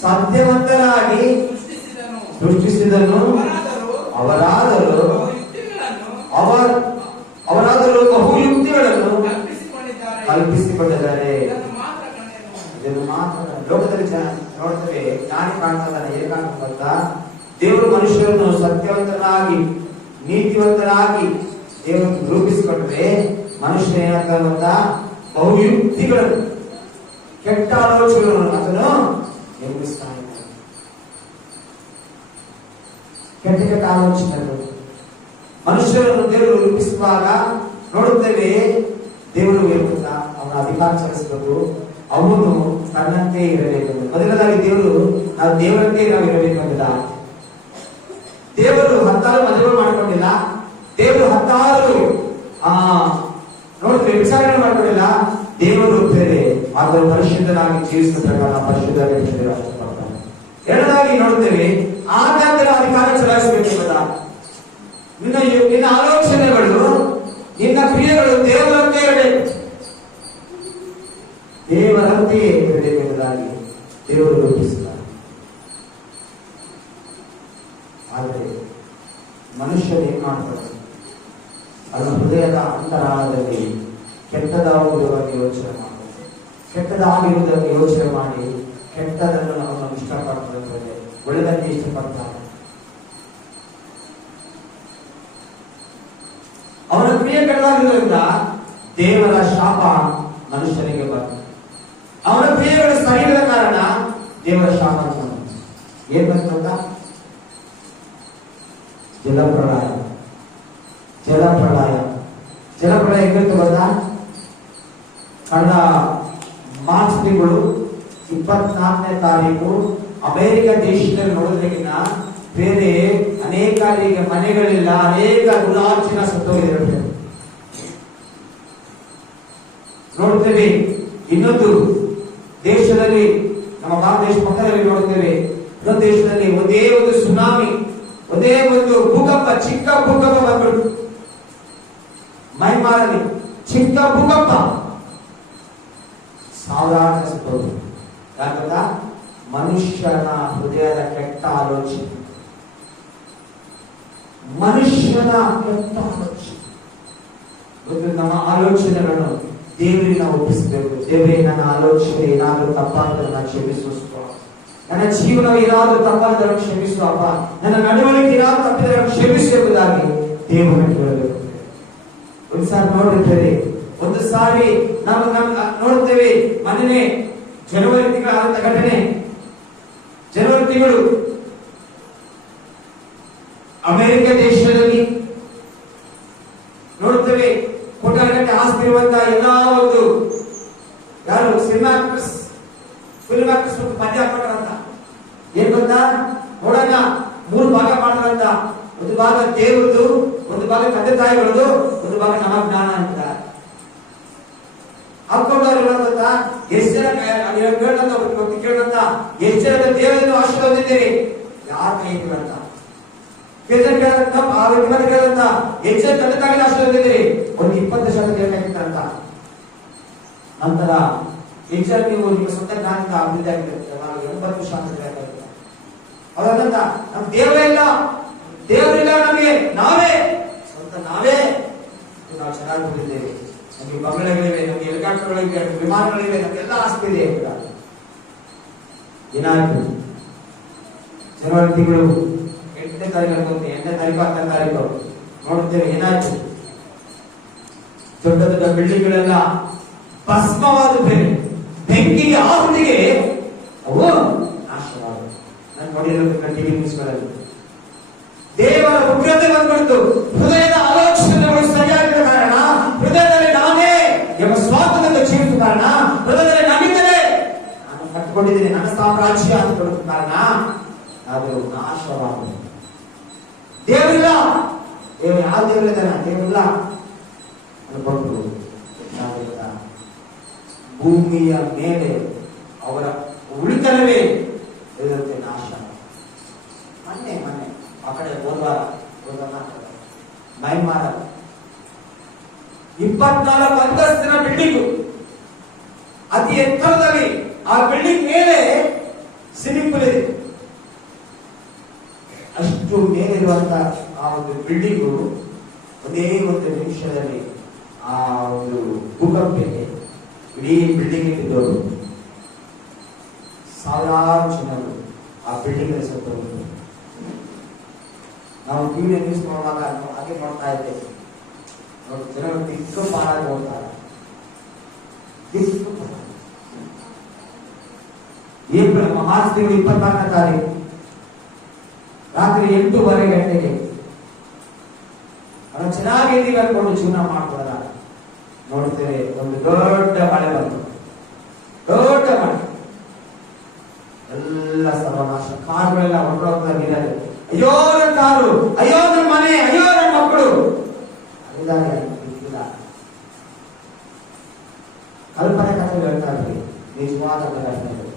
ಸತ್ಯವಂತರಾಗಿ ಸೃಷ್ಟಿಸಿದನು. ಅವರಾದರೂ ಬಹು ಯುಕ್ತಿಗಳನ್ನು ಕಲ್ಪಿಸಿಕೊಂಡಿದ್ದಾರೆ. ಇದನ್ನು ಮಾತ್ರ ಲೋಕದಲ್ಲಿ ನೋಡ್ತೇವೆ. ಜ್ಞಾನಿ ಕಾಣ್ತದಾನೆ, ಏನ್ ಕಾಣ್ತದ? ದೇವರು ಮನುಷ್ಯರನ್ನು ಸತ್ಯವಂತರಾಗಿ ನೀತಿವಂತರಾಗಿ ದೇವರು ರೂಪಿಸಿಕೊಂಡ್ರೆ ಮನುಷ್ಯ ಏನಾಗ್ತದ? ಬಹುಯುಕ್ತಿಗಳನ್ನು, ಕೆಟ್ಟ ಆಲೋಚನೆಗಳನ್ನು ಅದನ್ನು ನಿರ್ಮಿಸ್ತಾ ಇದ್ದಾರೆ. ಕೆಟ್ಟ ಕೆಟ್ಟ ಆಲೋಚನೆಗಳು ಮನುಷ್ಯರನ್ನು ದೇವರು ರೂಪಿಸುವಾಗ ನೋಡುತ್ತೇವೆ. ದೇವರು ಏನು ಗೊತ್ತಾ? ಅವನ ಅಧಿಕಾರ ಚಲಿಸಬೇಕು, ಅವನು ತನ್ನಂತೆ ಇರಬೇಕು. ಮೊದಲನೇದಾಗಿ ನಾವು ದೇವರಂತೆ ನಾವು ಇರಬೇಕಂತ. ದೇವರು 16 ಮದುವೆ ಮಾಡ್ಕೊಂಡಿಲ್ಲ. ದೇವರು 16 ನೋಡಿದ್ರೆ ವಿಚಾರಣೆ ಮಾಡ್ಕೊಂಡಿಲ್ಲ. ದೇವರು ಬೇರೆ, ಆದರೆ ಪರಿಶುದ್ಧನಾಗಿ ಜೀವಿಸಿದ ಪ್ರಕಾರ ಪರಿಶುದ್ಧ ರಾಷ್ಟ್ರಪಡ್ತಾನೆ. ಎರಡನೇದಾಗಿ ನೋಡ್ತೇವೆ, ಆಜ್ಞಾಂತರ ಅಧಿಕಾರ ಚಲಾಯಿಸಬೇಕೆಂಬುದ. ನಿನ್ನ ಆಲೋಚನೆಗಳು, ನಿನ್ನ ಕ್ರಿಯೆಗಳು ದೇವರಂತೆ ಇರಬೇಕು. ದೇವರಂತೆಯೇ ಇರಬೇಕೆಂಬುದಾಗಿ ದೇವರು ರೂಪಿಸಿದ್ದಾರೆ. ಆದರೆ ಮನುಷ್ಯರು ಏನ್ ಮಾಡ್ತಾರೆ? ಅವನ ಹೃದಯದ ಅಂತರಾಳದಲ್ಲಿ ಕೆಟ್ಟದಾಗುವುದನ್ನು ಯೋಚನೆ ಮಾಡ್ತಾರೆ. ಕೆಟ್ಟದಾಗಿರುವುದನ್ನು ಯೋಚನೆ ಮಾಡಿ ಕೆಟ್ಟದನ್ನು ಅವನು ಇಷ್ಟಪಡ್ತಾರೆ, ಒಳ್ಳೆದನ್ನೇ ಇಷ್ಟಪಡ್ತಾನೆ. ಅವನ ಕ್ರಿಯೆ ಕೆಟ್ಟದಾಗಿರುವುದರಿಂದ ದೇವರ ಶಾಪ ಮನುಷ್ಯನಿಗೆ ಬರ್ತದೆ. ಅವನ ಕ್ರಿಯೆಗಳು ಸರಿಯಿಲ್ಲದ ಕಾರಣ ದೇವರ ಶಾಪ ಏನ್ ಬಂತ? ಜಲಪ್ರಳಯ. ಹೆಂಗಿತ್ತು ಗೊತ್ತಾ? ಕಳೆದ ಮಾರ್ಚ್ ತಿಂಗಳು 24ನೇ ತಾರೀಕು ಅಮೆರಿಕ ದೇಶದಲ್ಲಿ ನೋಡೋದಕ್ಕಿಂತ ಬೇರೆ ಅನೇಕ ಮನೆಗಳಿಲ್ಲ, ಅನೇಕ ನೂರಾರು ಜನ ಸತ್ತೋಗಿದ್ದಾರೆ. ನೋಡ್ತೇವೆ ಇನ್ನೊಂದು ದೇಶದಲ್ಲಿ, ನಮ್ಮ ಭಾರತ ದೇಶ ಪಕ್ಕದಲ್ಲಿ ನೋಡ್ತೇವೆ, ಇನ್ನೊಂದು ದೇಶದಲ್ಲಿ ಒಂದೇ ಒಂದು ಸುನಾಮಿ, ಒಂದೇ ಒಂದು ಭೂಕಂಪ, ಚಿಕ್ಕ ಭೂಕಂಪ ಬಂದ್ಬಿಟ್ಟು ಮೈಮಾರಲ್ಲಿ ಚಿಕ್ಕ ಭೂಕಂಪ, ಸಾವಿರಾರು ಜನ ಸತ್ತೋದ್ರು. ಯಾಕಂತ ಮನುಷ್ಯನ ಹೃದಯದ ಕೆಟ್ಟ ಆಲೋಚನೆ, ಮನುಷ್ಯನ ಕೆಟ್ಟ ಆಲೋಚನೆ. ನಮ್ಮ ಆಲೋಚನೆಗಳನ್ನು ದೇವರಿಗೆ ನಾವು ಒಪ್ಪಿಸಬೇಕು. ದೇವರೇ, ನನ್ನ ಆಲೋಚನೆ ಏನಾದರೂ ತಪ್ಪಾದ್ರೆ ನಾನು ಕ್ಷಮಿಸುವ, ನನ್ನ ಜೀವನ ಏನಾದರೂ ತಪ್ಪಾದ್ರೆ ಕ್ಷಮಿಸುವ ಅಪ್ಪ, ನನ್ನ ನಡವಳಿಕೆ ಏನಾದರೂ ತಪ್ಪಿದ್ರೆ ಕ್ಷಮಿಸು ಎಂಬುದಾಗಿ ದೇವರನ್ನು ಕೇಳಬೇಕು. ಒಂದ್ಸಾರಿ ನೋಡಿರ್ತೇವೆ, ಒಂದು ಸಾರಿ ನಾವು ನೋಡ್ತೇವೆ, ಮೊನ್ನೆ ಜನವರಿ ತಿಂಗಳ ಆದ ಘಟನೆ. ಜನವರಿ ತಿಂಗಳು ಅಮೆರಿಕ ದೇಶದಲ್ಲಿ ನೋಡ್ತೇವೆ, ಕೋಟಾನುಗಟ್ಟಲೆ ಆಸ್ತಿ ಇರುವಂತಹ ಎಲ್ಲಾ ಒಂದು ಯಾರು ಫಿಲ್ಮ್ ಆಕ್ಟರ್ಸ್ ಪಂದ್ಯ ಹಾಕೊಂಡ್ರಂತ. ಏನ್ ಗೊತ್ತಾ? ನೋಡೋಣ, 3 ಭಾಗ ಮಾಡ್ತಾರಂತ. ಒಂದು ಭಾಗ ದೇವರದು, ಒಂದು ಭಾಗ ತಂದೆ ತಾಯಿಗಳದು, ಒಂದು ಭಾಗ ನಮ್ಮ ಜ್ಞಾನ ಅಂತ ಹಾಕೊಂಡವ್ರು ಹೇಳೋದಂತ. ಎಷ್ಟು ಜನ ಕೇಳಂತ ಕೇಳಂತ, ಎಷ್ಟು ಜನ ದೇವರನ್ನು ಆಶೀರ್ವದಿದ್ದೀರಿ? ಯಾರು ಕೈ ಅಂತ ಕೇಳಂತ, ಆ ವ್ಯಕ್ತಿ ಕೇಳಂತ, ಎಷ್ಟು ಜನ ತಂದೆ ತಾಯಿನ ಆಶೀರ್ವದಿದ್ದೀರಿ? ಒಂದು 20% ಬೇಕಾಗಿತ್ತಂತ. ನಂತರ ಹೆಚ್ಚಾಗಿ ನೀವು ನಿಮ್ಮ ಸ್ವಂತ ಜ್ಞಾನದಿಂದ ಅಭಿವೃದ್ಧಿ ಆಗಿದೆ, 80% ಬೇಕಾಗಿತ್ತು. ಅದರಂತ ನಮ್ ದೇವರಿಲ್ಲ ನಮಗೆ, ನಾವೇ ನಾವು ಚೆನ್ನಾಗಿ ಹೋಗಿದ್ದೇವೆ, ನಮಗೆ ಬಂಗಲೆಗಳಿವೆ, ನಮಗೆ ಹೆಲಿಕಾಪ್ಟರ್ಗಳಿವೆ, ವಿಮಾನಗಳಿವೆ, ನಮಗೆಲ್ಲ ಆಸ್ತಿ ಇದೆ. ಏನಾಯ್ತು? ಜನವರಿ ತಿಂಗಳು 8ನೇ ತಾರೀಕು, 10ನೇ ತಾರೀಕು ನೋಡುತ್ತೇವೆ, ಏನಾಯ್ತು? ದೊಡ್ಡ ದೊಡ್ಡ ಬಿಲ್ಡಿಂಗ್ಗಳೆಲ್ಲ ಭಸ್ಮವಾದ ಬೆಂಕಿಗೆ, ಆಹುತಿಗೆ ಅವು ನಾಶವಾದವು. ನಾನು ನೋಡಿರೋದು ಟಿವಿ ನ್ಯೂಸ್ಗಳಲ್ಲಿ. ದೇವರ ಉಗ್ರತೆ ಬಂದ್ಬಿಡ್ತು. ಹೃದಯದ ಆಲೋಚನೆಗಳು ಸರಿಯಾಗಿದ್ದ ಕಾರಣ, ಹೃದಯದಲ್ಲಿ ನಾನೇ ಎಂಬ ಸ್ವಾರ್ಥದಿಂದ ಜೀವಿಸುವ ಕಾರಣ, ಹೃದಯದಲ್ಲಿ ನನ್ನಿಂದಲೇ ನಾನು ಕಟ್ಟಿಕೊಂಡಿದ್ದೀನಿ, ನನ್ನ ಸಾಮ್ರಾಜ್ಯ ಅಂತ ಕೊಡುವ ಕಾರಣ ಅದು ನಾಶವಾಗಿದೆ. ದೇವರಿಲ್ಲ, ಯಾವ ದೇವರಿದ್ದಾನೆ? ದೇವರಿಲ್ಲ ಅನ್ಕೊಂಡು ಭೂಮಿಯ ಮೇಲೆ ಅವರ ಉಳಿತನವೇ ಇದಕ್ಕೆ ನಾಶ. ಮೊನ್ನೆ ಆ ಕಡೆ ಹೋದ್ವಾರ ಮೈಮಾರ 24 ಅಂತಸ್ತಿನ ಬಿಲ್ಡಿಂಗ್, ಅತಿ ಎತ್ತರದಲ್ಲಿ. ಆ ಬಿಲ್ಡಿಂಗ್ ಮೇಲೆ ಸ್ವಿಮ್ಮಿಂಗ್ ಪೂಲ್ ಇದೆ. ಅಷ್ಟು ಮೇಲಿರುವಂತಹ ಆ ಒಂದು ಬಿಲ್ಡಿಂಗು ಒಂದೇ ಒಂದು ನಿಮಿಷದಲ್ಲಿ ಆ ಒಂದು ಭೂಕಂಪಕ್ಕೆ ಇಡೀ ಬಿಲ್ಡಿಂಗ್ ಇದ್ದವರು ಸಾವಿರಾರು ಜನರು ಆ ಬಿಲ್ಡಿಂಗ್ ಸತ್ತೋದ್ರು. ನಾವು ಟಿವಿ ನ್ಯೂಸ್ ನೋಡುವಾಗ ಹಾಗೆ ನೋಡ್ತಾ ಇದ್ದೇವೆ. ಜನರು ದಿಕ್ಕು ಪಾರಾಗಿ ಹೋಗ್ತಾರೆ. ಏಪ್ರಿಲ್ ಮಾರ್ಚ್ ತಿಂಗಳು 24ನೇ ತಾರೀಕು ರಾತ್ರಿ 8:30 ಗಂಟೆಗೆ ನಾವು ಚೆನ್ನಾಗಿದ್ದೀವಿ ಅನ್ಕೊಂಡು ಜೀವನ ಮಾಡ್ಕೊಳ್ಳೋಣ, ನೋಡ್ತೇವೆ ಒಂದು ದೊಡ್ಡ ಮಳೆ ಬಂತು. ಕಲ್ಪನೆ ಕಥೆ ಹೇಳ್ತಾ ಇದ್ರಿ, ನಿಜವಾದ ಘಟನೆಗಳು.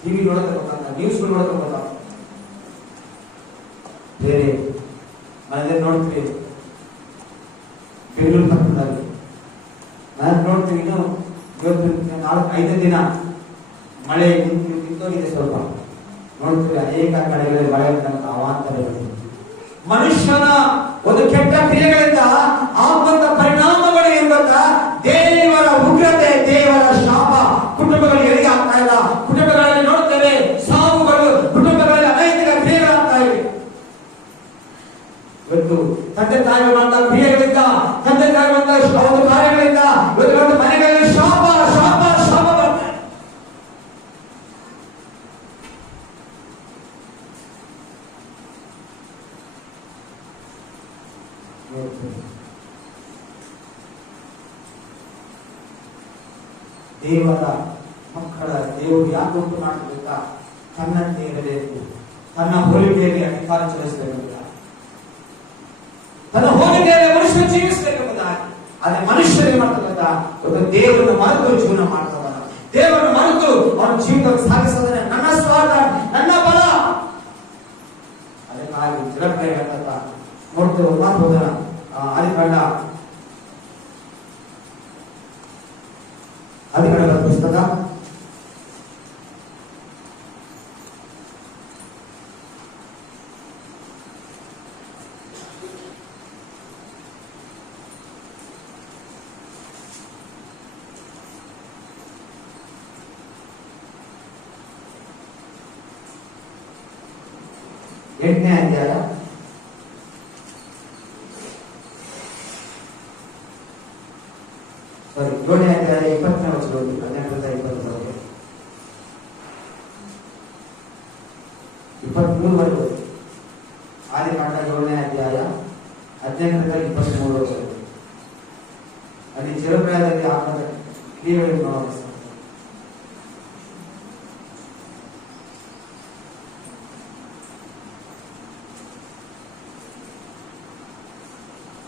ಟಿವಿ ನೋಡೋದಕ್ಕೆ ಗೊತ್ತಾಗ, ನ್ಯೂಸ್ಗಳು ನೋಡೋದಕ್ಕೆ ಗೊತ್ತಾಗ, ಬೇರೆ ಮನೆಯಲ್ಲಿ ನೋಡ್ತೀವಿ. ಬೆಂಗಳೂರು ಪಟ್ಟಣದಲ್ಲಿ ನಾನು ನೋಡ್ತೀವಿ, ಇನ್ನು ಇವತ್ತು 4-5 ದಿನ ಮಳೆ ನಿಂತೋಗಿದೆ. ಸ್ವಲ್ಪ ನೋಡ್ತೀವಿ ಅನೇಕ ಕಡೆಗಳಲ್ಲಿ ಮಳೆ ನಮಗೆ ಅವಾಂತರಗಳು. ಮನುಷ್ಯನ ಒಂದು ಕೆಟ್ಟ ಕ್ರಿಯೆಗಳಿಂದ ಆಗುವಂತ ಪರಿಣಾಮಗಳು ಎಂಬಂತ ದೇವರ ಉಗ್ರತೆ, ದೇವರ ಶಾಪ ಕುಟುಂಬಗಳಿಗೆ ಎಲ್ಲಿಗೆ ಆಗ್ತಾ ಇಲ್ಲ. ಕುಟುಂಬಗಳಲ್ಲಿ ನೋಡ್ತೇವೆ ಸಾವುಗಳು, ಕುಟುಂಬಗಳಲ್ಲಿ ಅನೈತಿಕ ಕ್ರಿಯೆಗಳಾಗ್ತಾ ಇವೆ. ಇವತ್ತು ತಂದೆ ತಾಯಿಗಳು ಮಾಡುವ ಕ್ರಿಯೆಗಳಿಂದ, ತಂದೆ ತಾಯಿಗಳು ಒಂದು ಕಾರ್ಯಗಳಿಂದ ಇವತ್ತು ಮನೆಗಳಲ್ಲಿ ಶಾಪ ಶಾಪ ಶಾಪ ಬರ್ತಾರೆ. ದೇವರ ಮಕ್ಕಳ ದೇವರು ಯಾಕೆ ಉಂಟು ಮಾಡಬೇಕಾ? ತನ್ನಂತೆ ಇರಬೇಕು, ತನ್ನ ಹೋಲಿಕೆಯಲ್ಲಿ ಅಧಿಕಾರ ಚಲಿಸಬೇಕಂತ, ತನ್ನ ಹೋಲಿಕೆಯಲ್ಲಿ ಮನುಷ್ಯ ಜೀವಿಸಬೇಕೆಂಬುದಾಗಿ. ಆದ್ರೆ ಮನುಷ್ಯರಿಗೆ ಮಾಡ್ತಕ್ಕಂಥ ಒಂದು ದೇವರನ್ನು ಮರೆತು ಜೀವನ ಮಾಡ್ತಾರ. ದೇವರನ್ನು ಮರೆತು ಅವನ ಜೀವಿತ ಸಾಗಿಸೋದ್ರೆ ನನ್ನ ಸ್ವಾರ್ಥ, ನನ್ನ ಬಲ. ಅದಕ್ಕಾಗಿ ಜಗತ್ತಿಗೆ ಹೇಳ್ತಕ್ಕ ನೋಡ್ತೇವೆ. ಮಾತೋದನ ಆದಿಕಾಂಡದ ಪುಸ್ತಕ 8ನೇ ಅಧ್ಯಾಯ ಸಾರಿ 7ನೇ ಅಧ್ಯಾಯ 20ನೇ ವಚನ 18-20 23 ವರೆಗೂ. ಆದಿಕಾಂಡ 7ನೇ ಅಧ್ಯಾಯ 18-23 ವಚನ. ಅಲ್ಲಿ ಜೆರಬ್ಯಾಯದಲ್ಲಿ ಆದ ಕ್ರಿಯೆಗಳನ್ನು ನೋಡೋಣ.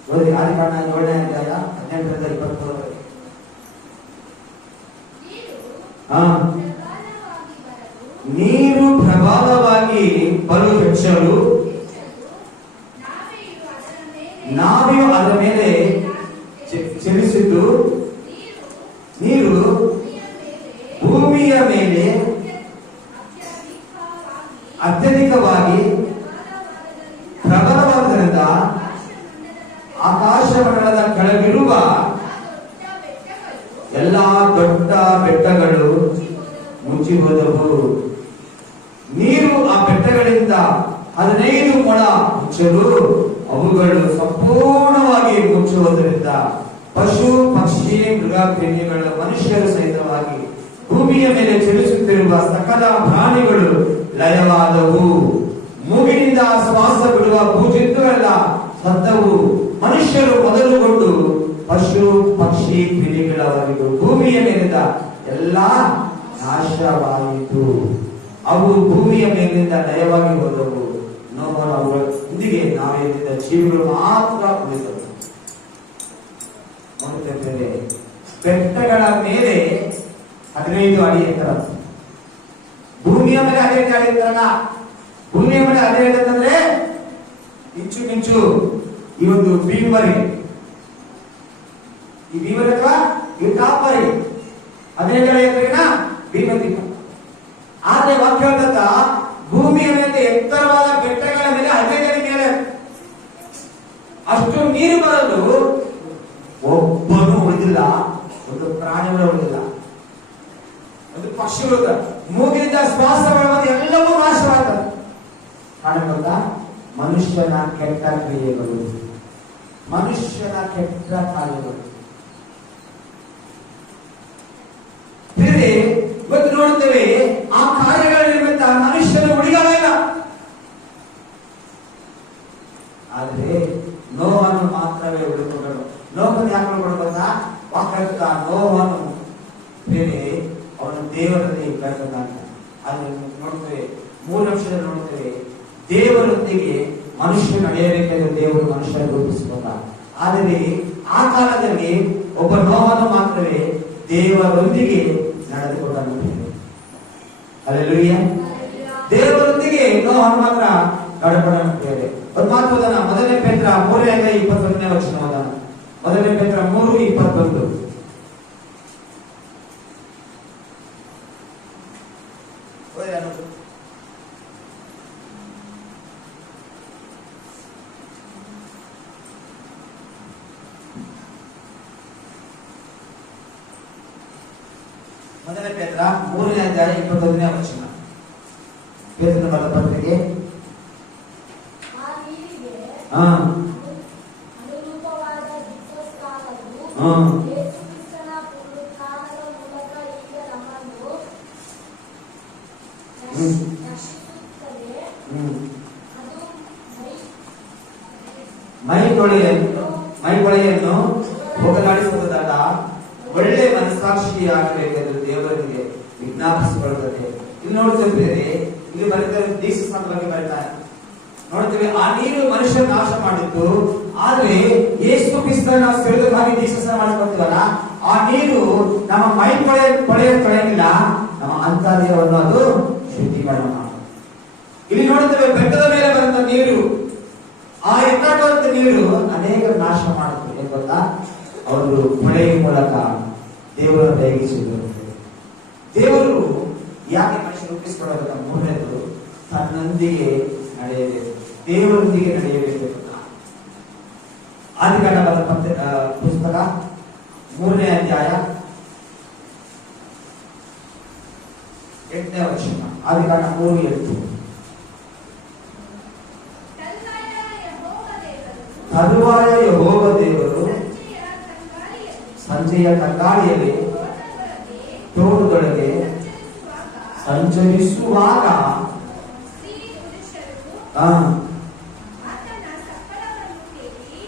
ನೋಡಿ, ಆದಿಕಾಂಡ 7ನೇ ಅಧ್ಯಾಯ 18-23 ವರೆಗೆ. ನೀರು ಪ್ರಬಲವಾಗಿ ಬಲು ಹೆಚ್ಚಲು, ನಾವೆಯು ಅದರ ಮೇಲೆ ಚಲಿಸಿದ್ದು, ನೀರು ಭೂಮಿಯ ಮೇಲೆ ಅತ್ಯಧಿಕವಾಗಿ ಪ್ರಬಲವಾದ್ದರಿಂದ ಆಕಾಶ ಮಂಡಲದ ಕೆಳಗಿರುವ ಎಲ್ಲಾ ದೊಡ್ಡ ಬೆಟ್ಟಗಳು ಮುಚ್ಚಿ ಹೋದವು. ನೀರು ಆ ಬೆಟ್ಟಗಳಿಂದ 15 ಮೊಳ ಮುಚ್ಚಲು ಅವುಗಳು ಸಂಪೂರ್ಣವಾಗಿ ಮುಚ್ಚುವುದರಿಂದ ಪಶು ಪಕ್ಷಿ ಮೃಗ ಪ್ರೇಮಿಗಳು ಮನುಷ್ಯರು ಸಹಿತವಾಗಿ ಭೂಮಿಯ ಮೇಲೆ ಚಲಿಸುತ್ತಿರುವ ಸಕಲ ಪ್ರಾಣಿಗಳು ಲಯವಾದವು. ಮೂಗಿನಿಂದ ಶ್ವಾಸ ಬಿಡುವ ಭೂಜಂತುಗಳೆಲ್ಲ ಸತ್ತವು. ಮನುಷ್ಯರು ಮೊದಲುಗೊಂಡು ಪಶು ಪಕ್ಷಿ ಕ್ರಿಮಿಗಳವರೆಗೂ ಭೂಮಿಯ ಮೇಲಿಂದ ಎಲ್ಲಾ ನಾಶವಾಯಿತು. ಅವು ಭೂಮಿಯ ಮೇಲಿಂದ ಲಯವಾಗಿ ಹೋದವು. ನೋಹನ ಅವರೊಂದಿಗೆ ನಾವೇನಿದ್ದ ಜೀವಿಗಳು ಮಾತ್ರ ಉಳಿದವು. ನೋಡುತ್ತಿದ್ದೇವೆ, ಬೆಟ್ಟಗಳ ಮೇಲೆ 15 ಅಡಿ ಎತ್ತರ, ಭೂಮಿಯ ಮೇಲೆ 15 ಅಡಿ ಎತ್ತರ. ಭೂಮಿಯ ಮೇಲೆ 15 ಅಂತಂದ್ರೆ ಇಂಚು ಈ ಒಂದು ಬೀಮರಿಗೆ, ಈ ಬೀಮರ್ ಅಥವಾ ಈ ಟಾಪರಿಗೆ 15 ಅಡಿ ಎತ್ತರಿನ ಭೀಮದೀಪ. ಆದ್ರೆ ವಾಕ್ಯವಂತ ಭೂಮಿಯ ಮೇಲೆ ಎತ್ತರವಾದ ಬೆಟ್ಟಗಳ ಮೇಲೆ 15 ಅಡಿ ಮೇಲೆ ಅಷ್ಟು ನೀರು ಬರಲು ಒಬ್ಬನು ಉಳಿದಿಲ್ಲ, ಒಂದು ಪ್ರಾಣಿಗಳು ಉಳಿದಿಲ್ಲ, ಒಂದು ಪಕ್ಷಿಗಳು, ಮೂಗಿನಿಂದ ಶ್ವಾಸಗಳು ಎಲ್ಲವೂ ನಾಶವಾಗ್ತದೆ. ಕಾಣಬಹುದಾ? ಮನುಷ್ಯನ ಕೆಟ್ಟ ಕ್ರಿಯೆಗಳು, ಮನುಷ್ಯನ ಕೆಟ್ಟ ಕಾರ್ಯಗಳು. ಬೇರೆ ಇವತ್ತು ನೋಡುತ್ತೇವೆ, ಆ ಕಾರ್ಯಗಳ ನಿಮಿತ್ತ ಮನುಷ್ಯನ ಉಳಿಗಾಲ ಇಲ್ಲ. ಆದ್ರೆ ನೋಹನು ಮಾತ್ರವೇ ಉಳಿದುಕೊಂಡನು. ನೋಹನು ಯಾಕೆ ಉಳಿದುಕೊಂಡ? ವಾಕ್ಯದ ನೋಹನು ಬೇರೆ ಅವನು ದೇವರಲ್ಲಿ ಬೆಳೆದಾನ. ಅಲ್ಲಿ ನೋಡ್ತೇವೆ, 3 ಅಂಶದಲ್ಲಿ ನೋಡ್ತೇವೆ, ದೇವರೊಂದಿಗೆ ಮನುಷ್ಯ ನಡೆಯಬೇಕೆಂದು ದೇವರು ಮನುಷ್ಯನ ರೂಪಿಸಿಕೊಂಡ. ಆದರೆ ಆ ಕಾಲದಲ್ಲಿ ಒಬ್ಬ ನೋಹನು ಮಾತ್ರವೇ ದೇವರೊಂದಿಗೆ ನಡೆದುಕೊಂಡನು. ಹಲ್ಲೆಲೂಯ. ದೇವರೊಂದಿಗೆ ನೋಹನು ಮಾತ್ರ ನಡೆದುಕೊಂಡನು. ಒಂದು ಮಾತು ಓದೋಣ. ಮೊದಲನೇ ಪೇತ್ರ 3:21 ವಚನ ಓದೋಣ. ಮೊದಲನೇ ಪೇತ್ರ 3:21. ಮೊದಲನೇ ಪೇತ್ರ 3:21 ವಚನ. ಪೇತ್ರನ ಬರೆದ ಪತ್ರಿಕೆ. ಮೈಕೊಳೆಯನ್ನು ಹೋಗಲಾಡಿಸುವುದಲ್ಲ, ಒಳ್ಳೆ ಮನಸ್ಸಾಕ್ಷಿಯಾಗಬೇಕೆಂದು ದೇವರಿಗೆ ವಿಜ್ಞಾಪಿಸಿಕೊಳ್ಳುತ್ತದೆ. ಇಲ್ಲಿ ನೋಡ್ತಿದ್ರೆ, ಇಲ್ಲಿ ಬರೀತಾರೆ ದೀಕ್ಷಾಸ್ನಾನದ ಬಗ್ಗೆ ಬರೀತಾರೆ. ನೋಡ್ತೀವಿ, ಆ ನೀರು ಮನುಷ್ಯ ನಾಶ ಮಾಡಿತ್ತು. ಆದ್ರೆ ಯೇಸು ಕ್ರಿಸ್ತನ ನಾವು ಸೆಳೆದಕ್ಕಾಗಿ ದೀಕ್ಷಾಸ್ನಾನ ಮಾಡಿಕೊಳ್ತೀವಲ್ಲ, ಆ ನೀರು ನಮ್ಮ ಮೈ ತೊಳೆಯಂಗಿಲ್ಲ, ನಮ್ಮ ಅಂತರ್ಯವನ್ನು ಅದು ಶುದ್ಧೀಕರಣ ಮಾಡುತ್ತೆ. ಇಲ್ಲಿ ನೋಡ್ತೇವೆ, ಬೆಟ್ಟದ ಮೇಲೆ ಬರುವಂತ ನೀರು, ಆ ಎತ್ತಾಡುವಂತ ನೀರು ಅನೇಕ ನಾಶ ಮಾಡುತ್ತೆ. ಏನ್ ಗೊತ್ತಾ? ಅವರು ಕೊಳೆಯ ಮೂಲಕ ದೇವರನ್ನು ದಯಗಿಸಿದರು. ದೇವರು ಯಾಕೆ ಮನುಷ್ಯ ರೂಪಿಸಿಕೊಳ್ಳಬೇಕ? ಮೂರನೇದು, ತನ್ನೊಂದಿಗೆ ನಡೆಯಬೇಕು, ದೇವರೊಂದಿಗೆ ನಡೆಯಬೇಕು. ಆದಿಕಾಂಡ ಪುಸ್ತಕ 3ನೇ ಅಧ್ಯಾಯ 8ನೇ ವಚನ. ಆದಿಕಾಂಡ 3:8. ತರುವಾಯ ಯೆಹೋವ ದೇವರು ಸಂಜೆಯ ತಂಗಾಳಿಯಲ್ಲಿ ತೋಟದೊಳಗೆ ಸಂಚರಿಸುವಾಗ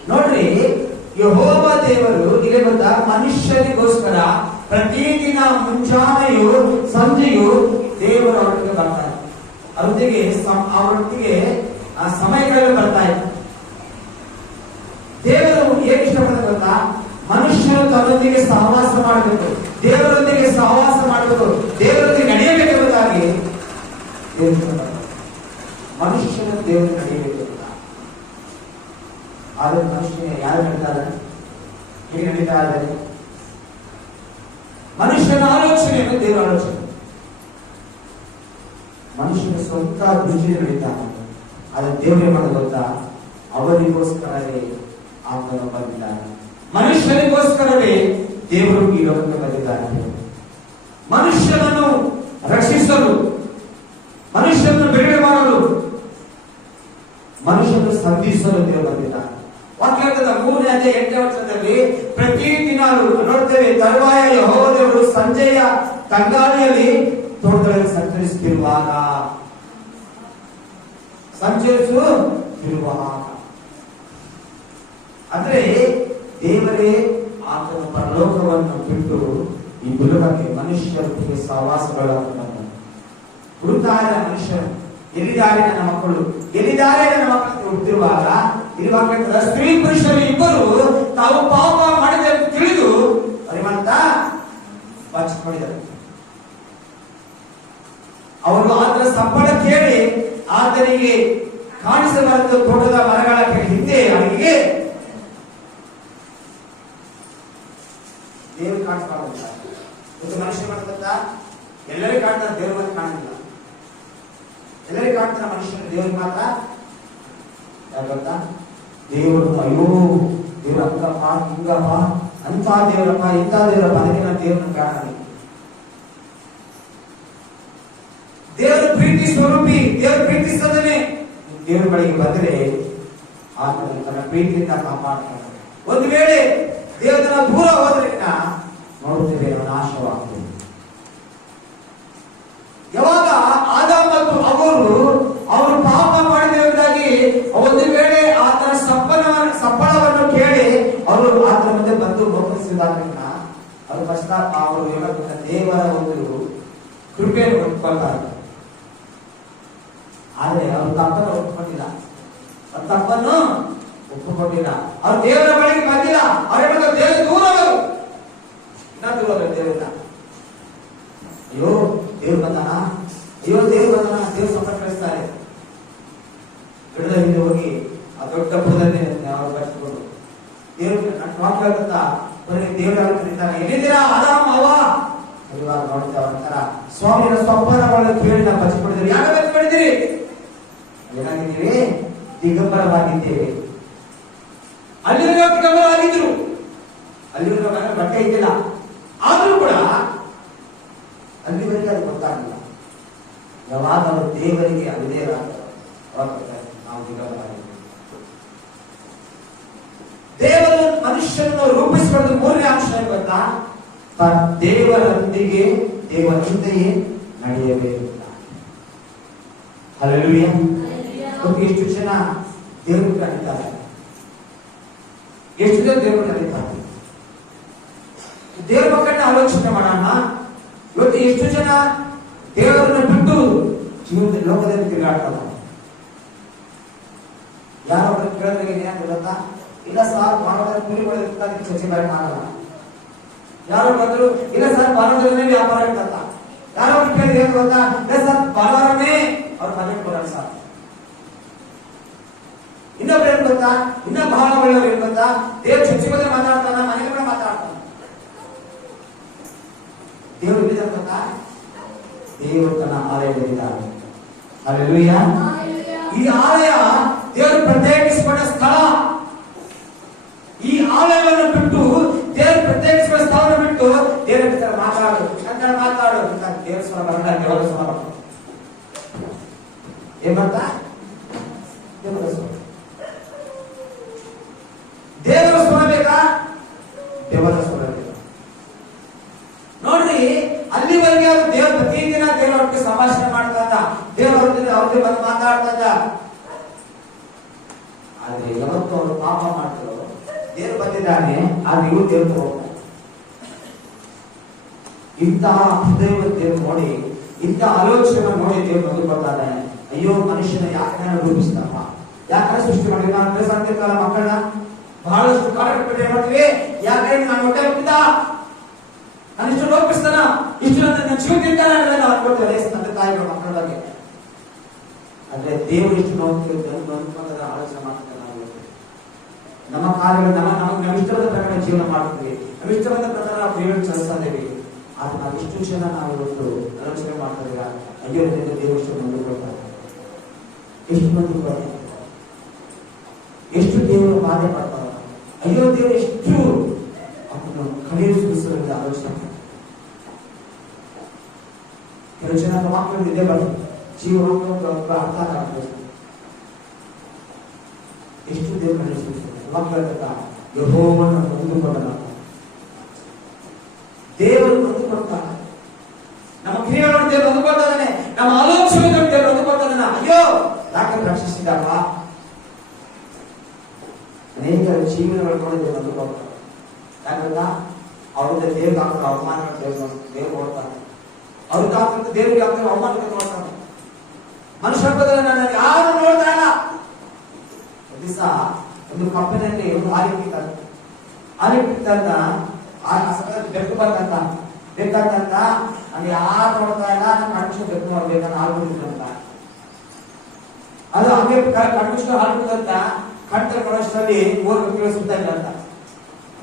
ನೋಡ್ರಿ, ಯೆಹೋವ ದೇವರು ಇಲ್ಲಿ ಗೊತ್ತಾ, ಮನುಷ್ಯನಿಗೋಸ್ಕರ ಪ್ರತಿದಿನ ಮುಂಜಾನೆಯು ಸಂಜೆಯು ದೇವರು ಅವರೊಟ್ಟಿಗೆ ಬರ್ತಾರೆ. ಅವರೊಟ್ಟಿಗೆ ಆ ಸಮಯಗಳಲ್ಲಿ ಬರ್ತಾ ಇತ್ತು. ದೇವರು ಏನ್ ಇಷ್ಟಪಡ್ತಾರೆ ಗೊತ್ತಾ? ಮನುಷ್ಯರು ತನ್ನೊಂದಿಗೆ ಸಹವಾಸ ಮಾಡಬೇಕು, ದೇವರೊಂದಿಗೆ ಸಹವಾಸ ಮಾಡಬೇಕು, ದೇವರೊಂದಿಗೆ ನಡೆಯಬೇಕೆಂಬುದಾಗಿ ದೇವರು ಇಷ್ಟಪಡ್ತಾರೆ. ಮನುಷ್ಯನ ದೇವರು ನಡೆಯಬೇಕು ಅಂತ. ಆದ್ರೆ ಮನುಷ್ಯನ ಯಾರು ನಡೀತಾರೆ? ಹೇಗೆ ನಡೀತಾ ಇದ್ದಾರೆ? ಮನುಷ್ಯನ ಆಲೋಚನೆಯನ್ನು ದೇವರ ಆಲೋಚನೆ, ಮನುಷ್ಯನ ಸ್ವಂತ ದೃಷ್ಟಿ ನಡೀತಾ. ಆದ್ರೆ ದೇವರೇ ಮಾಡೋದು ಗೊತ್ತಾ? ಅವರಿಗೋಸ್ಕರವೇ ಆತನು ಬಂದಿದ್ದಾನೆ. ಮನುಷ್ಯನಿಗೋಸ್ಕರವೇ ದೇವರು ಈ ಲೋಕಕ್ಕೆ ಬಂದಿದ್ದಾನೆ. ಮನುಷ್ಯನನ್ನು ರಕ್ಷಿಸಲು, ಮನುಷ್ಯನನ್ನು ಬಿಡುಗಡೆ ಮಾಡಲು, ಮನುಷ್ಯನನ್ನು ಸಂಧಿಸಲು ದೇವರು ಬಂದಿದ್ದಾನೆ. ವಾಕ್ಯದ 3ನೇ ಅಧ್ಯಾಯ 8ನೇ ವಚನದಲ್ಲಿ ಪ್ರತಿದಿನ ನೋಡ್ತೇವೆ, ತರುವಾಯ ಯೆಹೋವ ದೇವರು ಸಂಜೆಯ ತಂಗಾಳಿಯಲ್ಲಿ ತೋಟದಲ್ಲಿ ಸಂಚರಿಸುತ್ತಿರುವಾಗ ಅಂದ್ರೆ ದೇವರೇ ಆತನ ಪರಲೋಕವನ್ನು ಬಿಟ್ಟು ಈ ಭೂಲೋಕಕ್ಕೆ ಮನುಷ್ಯರೊಟ್ಟಿಗೆ ಸಹವಾಸಗಳನ್ನು ಹುಡುಕ್ತಾರೆ. ಮನುಷ್ಯರು ಎಲ್ಲಿದ್ದಾರೆ? ನನ್ನ ಮಕ್ಕಳು ಎಲ್ಲಿದ್ದಾರೆ? ನನ್ನ ಮಕ್ಕಳು ಹುಟ್ಟಿರುವಾಗ ಇರುವಾಗ ಸ್ತ್ರೀ ಪುರುಷರು ಇಬ್ಬರು ತಾವು ಪಾಪ ಮಾಡಿದೆ ಅಂತ ತಿಳಿದು ಪರಿಮಂತ ಬಚ್ಚಿಕೊಂಡಿದ್ದಾರೆ. ಅವರು ಆತನ ಸಂಬಳ ಕೇಳಿ ಆತನಿಗೆ ಕಾಣಿಸಬಾರದು ತೋಟದ ಮರಗಳ ಹಿಂದೆ ಅವನಿಗೆ ದೇವರು ಕಾಣಿಸಬಾರದು. ಒಂದು ಮನುಷ್ಯ ಮಾಡ್ತಂತ ಎಲ್ಲರಿಗೂ ಕಾಣ್ತಾನೆ, ದೇವ್ರ ಮಾತ್ರ ಕಾಣಿಲ್ಲ. ಎಲ್ಲರಿಗೂ ಕಾಣ್ತಾನೆ, ಮನುಷ್ಯನ ದೇವ್ರಿಗೆ ಮಾತ್ರ ಯಾಕಂತ ದೇವರು ಅಯ್ಯೋ ದೇವ್ರ ಹಂಗಪ್ಪ ಹಿಂಗಪ್ಪ ಅಂತ ದೇವರಪ್ಪ ಇಂಥ ದೇವರಪ್ಪ, ಅದಕ್ಕೆ ನಾನು ದೇವ್ರನ್ನ ಕಾಣಲಿ. ದೇವರು ಪ್ರೀತಿ ಸ್ವರೂಪಿ, ದೇವರು ಪ್ರೀತಿಸದನೆ ದೇವರ ಬಳಿಗೆ ಬಂದರೆ ಆತನು ತನ್ನ ಪ್ರೀತಿಯಿಂದ ಕಾಪಾಡ್ತಾನೆ. ಒಂದು ವೇಳೆ ದೇವರ ದೂರ ಹೋದ್ರೆ ನೋಡುತ್ತೇವೆ ನಾಶವಾಗ್ತದೆ. ಯಾವಾಗ ಆದಾಮ ಮತ್ತು ಅವರು ಪಾಪ ಮಾಡಿದೆವುದಾಗಿ ಒಂದು ವೇಳೆ ಆತನ ಸಂಬಳವನ್ನು ಕೇಳಿ ಅವರು ಆತನ ಮುಂದೆ ಬಂದು ಮೋಕರಿಸಿದಾಗ ಅವರು ಪಶ್ಚಾತ್ತಾಪ, ಅವರು ಹೇಳಬೇಕ ದೇವರ ಒಂದು ಕೃಪೆಯನ್ನು ಒಪ್ಪಿಕೊಳ್ತಾರೆ. ಆದ್ರೆ ಅವರು ತಪ್ಪನ್ನು ಒಪ್ಪಿಕೊಂಡಿಲ್ಲ, ತಪ್ಪನ್ನು ಒಪ್ಪಿಕೊಂಡಿಲ್ಲ. ಅವ್ರು ದೇವರ ಬಳಿಗೆ ಬಂದಿಲ್ಲ. ಅವ್ರ ದೇವರ ದೂರ ಇನ್ನ ದೂರ ಹೋದ್ರೆ ದೇವರಿಂದ ಅಯ್ಯೋ ದೇವ್ರು ಬಂದಾನ, ಅಯ್ಯೋ ದೇವ್ರು ಬಂದಾನ, ದೇವ್ರು ಸಂಪರ್ಕ ಕಳಿಸ್ತಾರೆ. ಗಿಡದ ಹಿಂದೆ ಹೋಗಿ ಆ ದೊಡ್ಡ ಬುಡದಲ್ಲಿ ಅವ್ರು ಬಚ್ಚಿಕೊಂಡು ದೇವ್ರ ವಾಕ್ಯ ಹೇಳ್ತಾ ಬರೀ ದೇವರ ಕರೀತಾರೆ, ಎಲ್ಲಿದ್ದೀರಾ ಆದಾಮ ಅವ್ವ? ಇವಾಗ ನೋಡ್ತಾ ಒಂಥರ ಸ್ವಾಮಿಯ ಸ್ವಪ್ನಗಳನ್ನು ಕೇಳಿ ನಾವು ಬಚ್ಚಿಕೊಂಡಿದ್ದೀವಿ. ಯಾಕೆ ಬಚ್ಚಿಕೊಂಡಿದ್ದೀರಿ? ಏನಾಗಿದ್ದೀವಿ? ದಿಗಂಬರವಾಗಿದ್ದೇವೆ. ಅಲ್ಲಿವರೆಗೂ ದಿಗಂಬರವಾಗಿದ್ರು, ಅಲ್ಲಿವರೆಗೂ ಬಟ್ಟೆ ಇದ್ದಿಲ್ಲ. ಆದ್ರೂ ಕೂಡ ಅಲ್ಲಿವರೆಗೆ ಅದು ಗೊತ್ತಾಗಲಿಲ್ಲ. ಯಾವಾಗ ಅವರು ದೇವರಿಗೆ ಅವಿಧೇಯರಾಗ್ತಾರೆ ನಾವು ದಿಗಂಬರವಾಗಿದ್ದೇವೆ. ದೇವರು ಮನುಷ್ಯನನ್ನು ರೂಪಿಸಿಕೊಳ್ಳಲು ಮೂರನೇ ಅಂಶ ಏನು ಗೊತ್ತಾ? ದೇವರೊಂದಿಗೆ ದೇವರಂತೆಯೇ ನಡೆಯಬೇಕು. ಹಲ್ಲೆಲೂಯ. ಎಷ್ಟು ಜನ ದೇವರು ಕರೀತಾರೆ, ಎಷ್ಟು ಜನ ದೇವರು ಕರೀತಾರೆ. ದೇವರ ಮಕ್ಕಳನ್ನ ಆಲೋಚನೆ ಮಾಡೋಣ. ಇವತ್ತು ಎಷ್ಟು ಜನ ದೇವರನ್ನು ಬಿಟ್ಟು ಜೀವನದ ಲೋಕದಲ್ಲಿ ತಿರುಗಾಡ್ತಾರೆ. ಯಾರೊಬ್ಬರು ಕೇಳಿದ್ರೆ ಏನಾದ್ರು ಗೊತ್ತಾ? ಇಲ್ಲ ಸರ್, ಭಾರತದಲ್ಲಿ ಕೂಲಿ ಮಾಡೋದಕ್ಕೆ ಚರ್ಚೆ ಬೇರೆ ಆಗಲ್ಲ. ಯಾರೋ ಬಂದ್ರು, ಇಲ್ಲ ಸರ್ ಭಾರತದಲ್ಲೇ ವ್ಯಾಪಾರ ಇರ್ತಂತ. ಯಾರೋ ಕೇಳಿದ್ರೆ ಏನ್ ಗೊತ್ತಾ? ಇಲ್ಲ ಸರ್ ಭಾರತನೇ ಅವ್ರ ಮನೆಗೆ ಬರೋಣ ಸರ್. ಇನ್ನೊಬ್ರು ಏನ್ ಗೊತ್ತಾ? ಇನ್ನ ಬಹಳ ಒಳ್ಳೆಯವ್ರು ಏನ್ ಗೊತ್ತಾ? ದೇವ್ರ ಚರ್ಚೆ ಬಗ್ಗೆ ಮಾತಾಡ್ತಾನ, ಮನೆಗೆ ಕೂಡ ಮಾತಾಡ್ತಾನ. ದೇವರು ಇಲ್ಲಿದ್ದಾರೆ ಗೊತ್ತಾ? ದೇವರು ತನ್ನ ಆಲಯದಲ್ಲಿದ್ದಾರೆ. ಹಲ್ಲೆಲೂಯ. ಈ ಆಲಯ ದೇವರು ಪ್ರತ್ಯೇಕಿಸಿಕೊಂಡ ಸ್ಥಳ. ಈ ಆಲಯವನ್ನು ಬಿಟ್ಟು ದೇವರು ಪ್ರತ್ಯೇಕಿಸಿಕೊಂಡ ಸ್ಥಳವನ್ನು ಬಿಟ್ಟು ದೇವರ ಮಾತಾಡು ಅಂತ ಮಾತಾಡು ದೇವರ ಸ್ವರ ಬರಲ್ಲ. ದೇವರ ಸ್ವರ ಏನ್ ಮಾಡ್ತಾ? ದೇವರ ಸ್ವರ. ದೇವರ ಸ್ವರ ಬೇಕಾ? ದೇವರ ಸ್ವರ ಬೇಕಾ? ನೋಡ್ರಿ, ಅಲ್ಲಿವರೆಗೆ ಅವರು ದೇವ್ರ ಪ್ರತಿದಿನ ದೇವರೊಟ್ಟಿಗೆ ಸಂಭಾಷಣೆ ಮಾಡ್ತಾ ಇದ್ದ, ದೇವರೊಟ್ಟಿಗೆ ಅವ್ರಿಗೆ ಬಂದು ಮಾತಾಡ್ತಾ ಇದ್ದ. ಆದ್ರೆ ಯಾವತ್ತು ಅವರು ಪಾಪ ಮಾಡ್ತಾರೋ ದೇವರು ಬಂದಿದ್ದಾನೆ, ಆದ್ರೆ ಇವರು ದೇವ್ರು ಹೋಗ್ತಾರೆ. ಇಂತಹ ಹೃದಯದ ದೇವ್ರು ನೋಡಿ, ಇಂತಹ ಆಲೋಚನೆ ನೋಡಿ ದೇವ್ರು ಬಂದುಕೊಳ್ತಾರೆ. ಅಯ್ಯೋ ಮನುಷ್ಯನ ಯಾಕೆ ರೂಪಿಸಿದಪ್ಪ, ಯಾಕೆ ಸೃಷ್ಟಿ ಮಾಡಿದ? ನಾನು ಸಾಧ್ಯಕಾಲ ಮಕ್ಕಳನ್ನ ಬಹಳಷ್ಟು ಕಾಲಕ್ಕೆ ಮಾಡ್ತೀವಿ. ಯಾಕೆ ನಾನು ಹೊಟ್ಟೆ ಹುಟ್ಟಿದ ನಾನು ಇಷ್ಟು ರೂಪಿಸ್ತಾನ, ಇಷ್ಟು ನನ್ನ ಜೀವದಿಂದ ನಾವು ಅನ್ಕೊಳ್ತೇವೆ ತಂದೆ ತಾಯಿಗಳ ಮಕ್ಕಳ ಬಗ್ಗೆ. ಆದ್ರೆ ದೇವರು ಇಷ್ಟು ನೋಡ್ಕೊಂಡ್ರೆ ಆಲೋಚನೆ ಮಾಡ್ತಾರೆ. ನಾವು ನಮ್ಮ ಕಾರ್ಯಗಳು ನಮ್ಮ ಇಷ್ಟವಾದ ಪ್ರಕಾರ ಜೀವನ ಮಾಡ್ತೀವಿ, ನಮ್ಮ ಇಷ್ಟವಾದ ಪ್ರಕಾರ ನಾವು ದೇವರು ಚಲಿಸ್ತಾ ಇದ್ದೇವೆ. ಆದ್ರೆ ನಾವು ಇಷ್ಟು ಜನ ನಾವು ಇವತ್ತು ಆಲೋಚನೆ ಮಾಡ್ತಾರೆ, ಅಯ್ಯೋ ದೇವರು ಎಷ್ಟು ಮುಂದೆ ಕೊಡ್ತಾರೆ, ಎಷ್ಟು ಮುಂದೆ ಕೊಡ್ತಾರೆ, ಎಷ್ಟು ದೇವರು ಬಾಧೆ ಮಾಡ್ತಾರೆ. ಅಯ್ಯೋ ದೇವರು ಎಷ್ಟು ಅವನು ಕಲಿಯುವ ಸುರಿಸಲಿಲ್ಲ ಆಲೋಚನೆ. ಕೆಲವು ಜನ ಮಕ್ಕಳು ಇದೇ ಬರ್ತದೆ, ಜೀವನ ಅರ್ಥ ಆಗ್ತದೆ. ಎಷ್ಟು ದೇವರು ಕಲಿಯುವ ಮಕ್ಕಳ ಯೆಹೋವನನ್ನು ಹೊಂದಿಕೊಂಡ ದೇವರು ಹೊಂದಿಕೊಳ್ತಾನೆ. ನಮ್ಮ ಕ್ರಿಯೆಗಳನ್ನು ದೇವರು ಹೊಂದಿಕೊಳ್ತಾನೆ, ನಮ್ಮ ಆಲೋಚನೆಗಳನ್ನು ದೇವರು ಹೊಂದಿಕೊಳ್ತಾನೆ. ಅಯ್ಯೋ ಯಾಕೆ ರಕ್ಷಿಸಿದಪ್ಪ? ಅನೇಕ ಜೀವನಗಳು ದೇವರು ಹೊಂದಿಕೊಳ್ತಾರೆ. ಯಾಕಂದ್ರೆ ಅವ್ರಿಂದ ದೇವ್ರಿಗೆ ಆಗ್ತದೆ ಅವಮಾನಗಳು ದೇವ್ರು ನೋಡ್ತಾರೆ, ಅವ್ರಿಗೆ ಆಗ್ತದೆ ದೇವರಿಗೆ ಆಗ್ತದೆ ಅವಮಾನಗಳು ನೋಡ್ತಾರೆ. ಮನುಷ್ಯತ್ವದಲ್ಲಿ ನಾನು ಯಾರು ನೋಡ್ತಾ ಇಲ್ಲ. ದಿವಸ ಒಂದು ಕಂಪನಿಯಲ್ಲಿ ಒಂದು ಆಲಿಟ್ಟಿದ್ದಂತ ಬೆಕ್ಕು ಬಂದಂತ ಬೇಕಾದಂತ ಅಲ್ಲಿ ಯಾರು ನೋಡ್ತಾ ಇಲ್ಲ. ಕಣ್ಮುಚ್ಚು ಬೆಕ್ಕು ನೋಡ್ಬೇಕಂತ ಹಾಲು ಬಿಟ್ಟಿದ್ರಂತ. ಅದು ಹಂಗೆ ಕಣ್ಮುಚ್ಚು ಹಾಲು ಬಿಟ್ಟಂತ ಕಣ್ತಲ್ಲಿ ಕೊಡೋಷ್ಟರಲ್ಲಿ 3 ವ್ಯಕ್ತಿಗಳು ಸುತ್ತಾ ಇದ್ದಂತ.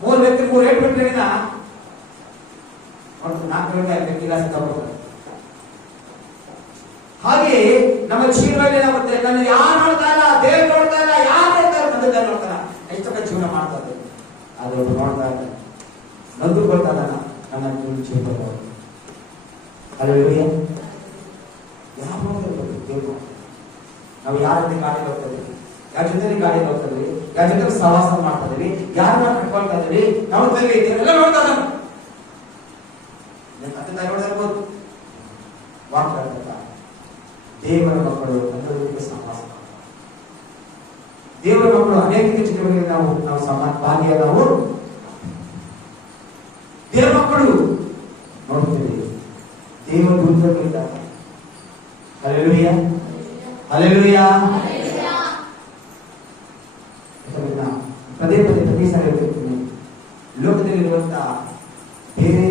3 ವ್ಯಕ್ತಿ 3 ಏಟ್ ಬಿಟ್ಟಿನ 4 ವ್ಯಕ್ತಿಗಳ ಸಿಕ್ಕಾಬಿಡ್ತಾರೆ. ಹಾಗೆ ನಮ್ಮ ಜೀವನದಲ್ಲಿ ಏನಾಗುತ್ತೆ? ನನ್ನ ಯಾರು ನೋಡ್ತಾ ಇಲ್ಲ, ದೇವ್ರು ನೋಡ್ತಾ ಇಲ್ಲ, ಯಾರು ನೋಡ್ತಾ ಇಲ್ಲ, ತಂದೆ ತಾಯಿ ನೋಡ್ತಾರ, ಎಷ್ಟೊಂದು ಜೀವನ ಮಾಡ್ತಾ ಇದ್ದಾರೆ. ಆದ್ರೆ ಅವ್ರು ನೋಡ್ತಾ ಇದ್ದಾರೆ, ನೊಂದು ಕೊಡ್ತಾ ಇಲ್ಲ ನನ್ನ ಜೀವನ. ಹಲ್ಲೆಲೂಯ. ಯಾರು ನೋಡ್ತಿರ್ಬೋದು ದೇವ್ರು. ನಾವು ಯಾರ ಜೊತೆ ಗಾಡಿಯಲ್ಲಿ ಹೋಗ್ತಾ ಇದೀವಿ, ಯಾರ ಜೊತೆ ಗಾಡಿಯಲ್ಲಿ ಹೋಗ್ತಾ ಇದೀವಿ, ಯಾರ ಜೊತೆ ಸಹವಾಸ ಮಾಡ್ತಾ ಇದೀವಿ, ಯಾರನ್ನ ಕಟ್ಕೊಳ್ತಾ ಇದೀವಿ, ನೋಡ್ತಾ ಇದೀವಿ, ಎಲ್ಲ ನೋಡ್ತಾ ಇದ್ದಾನೆ. ತಂದೆ ತಾಯಿ ನೋಡ್ತಾ ಇರ್ಬೋದು. ವಾಕ್ಯ ದೇವರ ಮಕ್ಕಳು ಎಲ್ಲರಿಗೂ ಸಹವಾಸ, ದೇವರ ಮಕ್ಕಳು ಅನೇಕ ಚಟುವಟಿಕೆಗಳಲ್ಲಿ ನಾವು ಭಾಗಿಯಾದವು. ದೇವರ ಮಕ್ಕಳು ನೋಡ್ತೀವಿ, ದೇವರ ದೂತಗಳಿದ್ದಾರೆ. Hallelujah, hallelujah. ಪದೇ ಪದೇ ಪ್ರತಿ ಸಾರಿ ಹೇಳ್ತಿರ್ತೀನಿ, ಲೋಕದಲ್ಲಿರುವಂತಹ ಬೇರೆ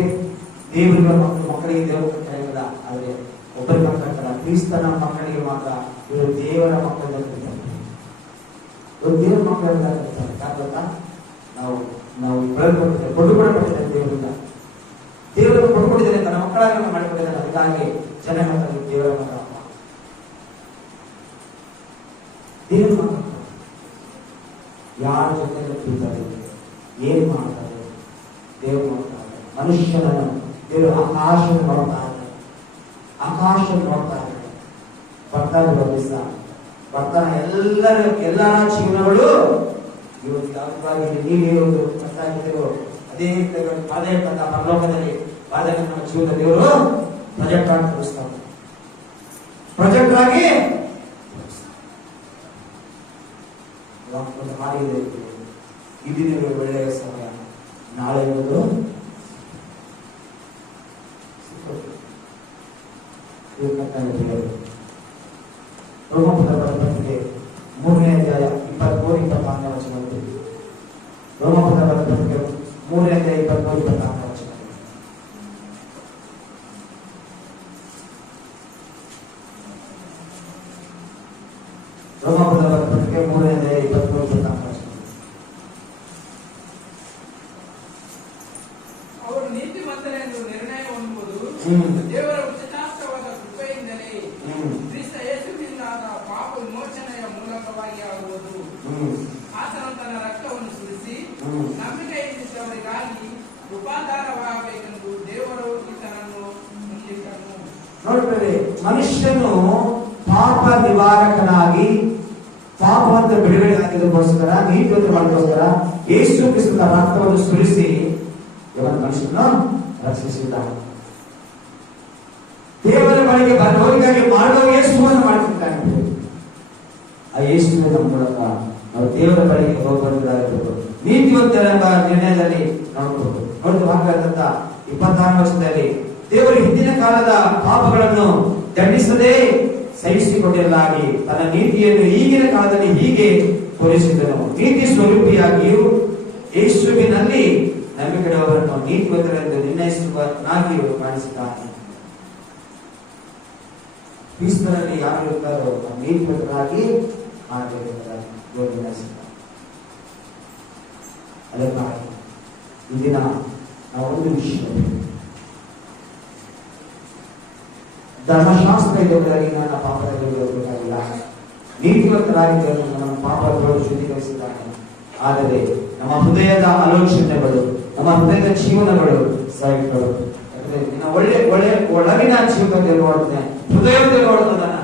ದೇವರ ಮಕ್ಕಳಿಗೆ ದೇವರು ಕರೆಯಲ್ಲ, ಆದರೆ ಒಬ್ಬರಿಗೆ ಕರ್ತಾರೆ. ಕ್ರಿಸ್ತನ ಮಕ್ಕಳಿಗೆ ಮಾತ್ರ ಇವರು ದೇವರ ಮಕ್ಕಳಿಂದ ಕರೀತಾರೆ. ಇವರು ದೇವರ ಮಕ್ಕಳಿಂದ ಕರೀತಾರೆ. ಯಾಕೆ ಗೊತ್ತಾ? ನಾವು ಬೆಳೆದುಕೊಂಡಿದ್ದೇವೆ, ಕೊಡುಕೊಡಲ್ಪಟ್ಟಿದ್ದೇವೆ ದೇವರಿಂದ. ದೇವರನ್ನು ಕೊಡುಕೊಟ್ಟಿದ್ದೇನೆ, ತನ್ನ ಮಕ್ಕಳಾಗಿ ಮಾಡಿಕೊಂಡಿದ್ದಾನೆ. ಅದಕ್ಕಾಗಿ ಜನ ಮಾತಾಡಿ ದೇವರ ಮಗ, ದೇವರ ಮಗ ಯಾರ ಜೊತೆ ಕೂತಾರೆ, ಏನ್ ಮಾಡ್ತಾರೆ, ದೇವರು ನೋಡ್ತಾರೆ. ಮನುಷ್ಯನನ್ನು ದೇವರು ಆಕಾಶ ನೋಡ್ತಾ ಇದ್ದಾರೆ, ಆಕಾಶ ನೋಡ್ತಾ ಇದ್ದಾರೆ. ಬರ್ತಾನೆ ದಿವಸ ಬರ್ತಾನೆ ಎಲ್ಲರ ಜೀವನಗಳು ಇವತ್ತು ಯಾವ್ದಾಗಿ ನೀವೇ ಒಂದು ಕಷ್ಟಾಗಿದ್ದರು ಅದೇ ಪರಲೋಕದಲ್ಲಿ ಬಾಧಕ ನಮ್ಮ ಜೀವನ ದೇವರು ಪ್ರೊಜೆಕ್ಟ್ ಆಗಿ ತೋರಿಸ್ತಾರೆ. ಪ್ರೊಜೆಕ್ಟ್ ಆಗಿ ಒಂದು ಹಾಡಿದೆ, ಇಂದಿನ ಒಳ್ಳೆಯ ಸಮಯ, ನಾಳೆ ಒಂದು ರೋಮಪುರದ ಪತ್ರಿಕೆ 3ನೇ ಅಧ್ಯಾಯ 23-24 ವಚನಗಳು. ರೋಮಪುರದ ಪತ್ರಿಕೆ 3ನೇ ಅಧ್ಯಾಯ 23-24 ವಚನ. ರೋಮಪುರದ ಪತ್ರಿಕೆ 3ನೇ ಅಧ್ಯಾಯ 23-24 ವಚನ. ಅವರು ನೀತಿವಂತರೆಂದು ನಿರ್ಣಯ ಹೊಂದುವುದು ದೇವರ ಉಚಿತಾರ್ಥವಾದ ಕೃಪೆಯಿಂದಲೇ ಕ್ರಿಸ್ತ ಯೇಸುವಿನಿಂದಾದ ಪಾಪ ವಿಮೋಚನೆಯ ಮೂಲಕವಾಗಿ ಆಗುವುದು. ಆತನು ತನ್ನ ರಕ್ತವನ್ನು ಸುರಿಸಿ ನಂಬಿಕೆಯಿದ್ದವರಿಗಾಗಿ ರೂಪಾಂತರವಾಗಬೇಕೆಂದು ದೇವರು ಈತನನ್ನು ಮುಂದಿಟ್ಟನು. ನೋಡ್ಬೇಡಿ, ಮನುಷ್ಯನು ಪಾಪ ನಿವಾರಕನಾಗಿ ಪಾಪವಂತ ಬಿಡುಗಡೆ ಹಾಕಿದಕ್ಕೋಸ್ಕರ, ನೀತಿವಂತ ಮಾಡೋಕ್ಕೋಸ್ಕರ ಯೇಸು ಕ್ರಿಸ್ತನ ರಕ್ತವನ್ನು ಸುರಿಸಿ ಇವನ ಮನುಷ್ಯನನ್ನು ರಕ್ಷಿಸಿದ್ದಾನೆ. ದೇವರ ಬಳಿಗೆ ಬರುವವರಿಗಾಗಿ ಮಾಡುವ ಯೇಸುವನ್ನು ಮಾಡ್ತಿದ್ದಾನೆ. ಆ ಯೇಸುವಿನ ಮೂಲಕ ನಾವು ದೇವರ ಬಳಿಗೆ ಹೋಗಬಹುದಾಗಿರ್ಬೋದು. ನೀತಿವಂತರೆಂಬ ನಿರ್ಣಯದಲ್ಲಿ ನೋಡಬಹುದು. ನೋಡಿದ ವಾಕ್ಯದಂತ 26ನೇ ವಚನದಲ್ಲಿ ದೇವರು ಹಿಂದಿನ ಕಾಲದ ಪಾಪಗಳನ್ನು ದಂಡಿಸದೆ ಸಹಿಸಿಕೊಂಡಿರಲಾಗಿ ತನ್ನ ನೀತಿಯನ್ನು ಈಗಿನ ಕಾಲದಲ್ಲಿ ಹೀಗೆ ತೋರಿಸಿದನು. ನೀತಿ ಸ್ವರೂಪಿಯಾಗಿಯೂ ಯೇಸುವಿನಲ್ಲಿ ನಂಬಿಕೆಯವರನ್ನು ನೀತಿವಂತರೆಂದು ನಿರ್ಣಯಿಸುವನಾಗಿಯೂ ಕಾಣಿಸಿದ್ದಾನೆ. ಕ್ರಿಸ್ತನಲ್ಲಿ ಯಾರು ಇರ್ತಾರೋ ನೀತಿವಂತರಾಗಿ ನಿರ್ಣಯಿಸಿದ್ದಾರೆ. ಅದಕ್ಕಾಗಿ ಇಂದಿನ ನಾವು ಒಂದು ವಿಷಯ, ಧರ್ಮಶಾಸ್ತ್ರ ಇದ್ದವರಾಗಿ ನನ್ನ ಪಾಪದಲ್ಲಿ ಹೋಗಬೇಕಾಗಿಲ್ಲ. ನೀತಿವಂತರಾಗಿ ನಮ್ಮ ಪಾಪಗಳು ಶುದ್ಧೀಕರಿಸಿದ್ದಾನೆ. ಆದರೆ ನಮ್ಮ ಹೃದಯದ ಆಲೋಚನೆಗಳು, ನಮ್ಮ ಹೃದಯದ ಜೀವನಗಳು ಸೈಟ್ಗಳು, ಒಳ್ಳೆ ಒಳಗಿನ ಜೀವನದಲ್ಲಿ ನೋಡ್ತೇನೆ, ಹೃದಯದಲ್ಲಿ ನೋಡ್ತದನ್ನ.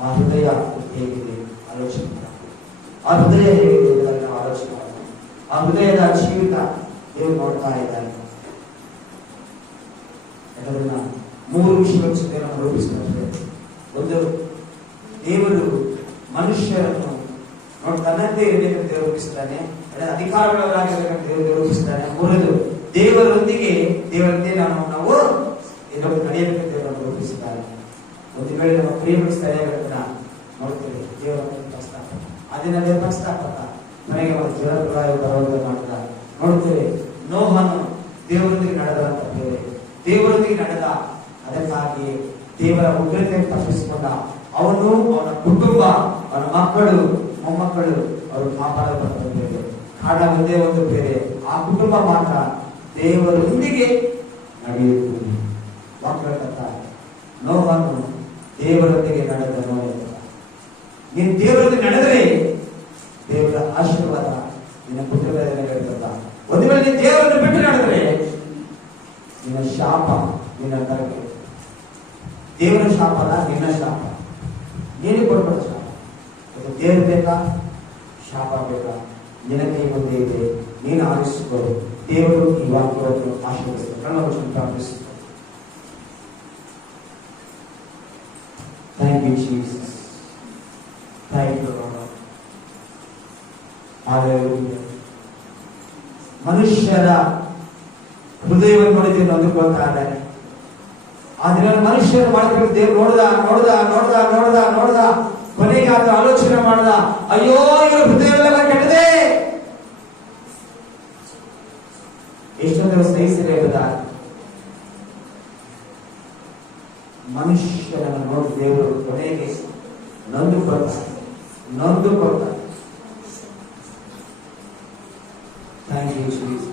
ಆ ಹೃದಯ ಹೇಗಿದೆ ಆಲೋಚನೆ, ಆ ಹೃದಯ ಹೇಗಿದೆ ಆಲೋಚನೆ, ಆ ಹೃದಯದ ಜೀವಿತ ದೇವರು ನೋಡ್ತಾ ಇದ್ದಾನೆ. ಅದನ್ನ 3 ವಿಷಯಗಳ ನಾವು ರೂಪಿಸಿಕೊಂಡ್ರೆ, ಒಂದು, ದೇವರು ಮನುಷ್ಯರನ್ನು ತನ್ನಂತೆ ಇರಬೇಕಂತ ದೇವರು ರೂಪಿಸಿದ್ದಾನೆ, ಅಧಿಕಾರಗಳವರಾಗಿರ್ಬೇಕಂತ ದೇವರು ರೂಪಿಸಿದ್ದಾನೆ. 3ನೇದು, ದೇವರಂತೆ ನಾವು ನಡೆಯಬೇಕಂತ ದೇವರು ರೂಪಿಸಿದ್ದಾರೆ. ಒಂದು ವೇಳೆ ನಮ್ಮ ಪ್ರಿಯಮಿಸ್ತಾರೆ ನೋಡ್ತೇವೆ, ದೇವರ ಪ್ರಸ್ತಾಪ, ಅದನ್ನ ದೇವರ ಪ್ರಸ್ತಾಪಕ ಮನೆಗೆ ಒಂದು ಜೀವನಪ್ರಾಯ ಬರೋದನ್ನು ಮಾಡಿದ ನೋಡ್ತೇವೆ. ನೋಹನು ದೇವರೊಂದಿಗೆ ನಡೆದಂತ ದೇವರೊಂದಿಗೆ ನಡೆದ, ಅದಕ್ಕಾಗಿ ದೇವರ ಉಗ್ರತೆಯನ್ನು ತಪ್ಪಿಸಿಕೊಂಡ. ಅವನು, ಅವನ ಕುಟುಂಬ, ಅವನ ಮಕ್ಕಳು, ಮೊಮ್ಮಕ್ಕಳು ಅವರು ಕಾಪಾಡಲ್ಪಟ್ಟರು ಬೇರೆ, ಕಾಡ ಒಂದೇ ಒಂದು ಬೇರೆ. ಆ ಕುಟುಂಬ ಮಾತ್ರ ದೇವರೊಂದಿಗೆ ನಡೆಯುತ್ತದೆ. ವಾಕ್ಯ ನೋಹನು ದೇವರೊಂದಿಗೆ ನಡೆದ ನೋಡಿ. ನೀನು ದೇವರೊಂದಿಗೆ ನಡೆದರೆ ದೇವರ ಆಶೀರ್ವಾದ ನಿನ್ನ ಕುಟುಂಬದಲ್ಲಿ ಇರ್ತದ. ಒಂದು ವೇಳೆ ನೀನು ದೇವರನ್ನು ಬಿಟ್ಟು ನಡೆದರೆ ನಿನ್ನ ಶಾಪ ನಿನ್ನ ತರಗೆ. ದೇವರ ಶಾಪ ಅಲ್ಲ, ನಿನ್ನ ಶಾಪ, ನೀನೇ ಕೊಡ್ಬೇಡ ಶಾಪ. ದೇವರು ಬೇಕಾ, ಶಾಪ ಬೇಕಾ? ನಿನ್ನ ಕೈ ಮುಂದೆ ಇದೆ, ನೀನು ಆರಿಸಿಕೊ. ದೇವರು ಈ ವಾಕ್ಯವನ್ನು ಆಶೀರ್ವದಿಸಿದ ಪ್ರಾರ್ಥಿಸುತ್ತಾರೆ. Thank you, Jesus. Thank you, Lord. Hallelujah. ಮನುಷ್ಯರ ಹೃದಯವನ್ನು ನೋಡಿದ್ರೆ ನೊಂದುಕೊಳ್ತಾ ಇದ್ದಾರೆ. ಆ ದಿನ ಮನುಷ್ಯರು ಮಾಡ್ತಿರೋ ದೇವ್ರು ನೋಡ್ದ ಕೊನೆಗೆ ಆತ ಆಲೋಚನೆ ಮಾಡ್ದ, ಅಯ್ಯೋ ಇವರ ಹೃದಯವೆಲ್ಲ ಕೆಟ್ಟದೆ, ಎಷ್ಟೊಂದು ಸಹಿಸಿರೇ ಮನುಷ್ಯನನ್ನು ನೋಡಿ ದೇವರು ಕೊನೆಗೆ ನೊಂದು ಕೊಡ್ತಾರೆ. Thank you Jesus.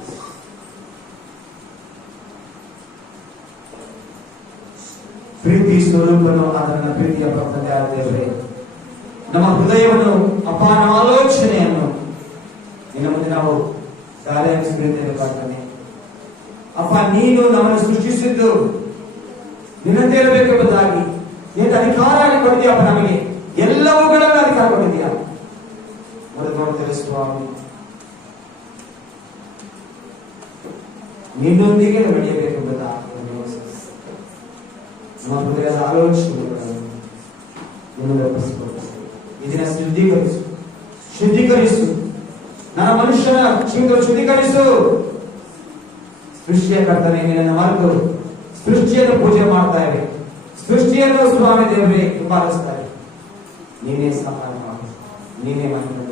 ಪ್ರೀತಿ ಸ್ವರೂಪನು ಅದನ್ನ ಪ್ರೀತಿಯ ಪ್ರಕೃತಿ ದೇವರೇ, ನಮ್ಮ ಹೃದಯವನ್ನು ಅಪ್ಪ, ನಮ್ಮ ಆಲೋಚನೆಯನ್ನು ಇನ್ನು ಮುಂದೆ ನಾವು ಕಾರ್ಯನಿರ್ವಹಿಸಬೇಕೇ ಪ್ರಾರ್ಥನೆ. ಅಪ್ಪ, ನೀನು ನಮ್ಮನ್ನು ಸೃಷ್ಟಿಸಿದ್ದು ನಿನ್ನಂತೆ ಇರಬೇಕೆಂಬುದಾಗಿ ನೀನು ಅಧಿಕಾರ ಕೊಟ್ಟಿದ್ದೀಯಪ್ಪ. ನಮಗೆ ಎಲ್ಲವುಗಳನ್ನು ಅಧಿಕಾರ ಕೊಟ್ಟಿದ್ದೀಯ. ನೋಡ್ತೇವೆ ಸ್ವಾಮಿ, ನಿನ್ನೊಂದಿಗೆ ನಡೆಯಬೇಕೆಂಬುದಾಗಿ ನಮ್ಮ ಹೃದಯದ ಆಲೋಚನೆಗಳನ್ನು ಇದನ್ನ ಶುದ್ಧೀಕರಿಸು. ನನ್ನ ಮನುಷ್ಯನ ಜೀವಿತ ಶುದ್ಧೀಕರಿಸು. ಸೃಷ್ಟಿಯ ಕರ್ತನೆ, ನಿನ್ನನ್ನು ಮರೆತು ಸೃಷ್ಟಿಯನ್ನು ಪೂಜೆ ಮಾಡ್ತಾ ಇವೆ, ಸೃಷ್ಟಿಯನ್ನು ಸ್ವಾಮಿ ದೇವರೇ ಹಿಂಬಾಲಿಸ್ತಾ ಇವೆ. ನೀನೇ ಸಹಾಯ ಮಾಡು, ನೀನೇ ಮಹಿಮೆ.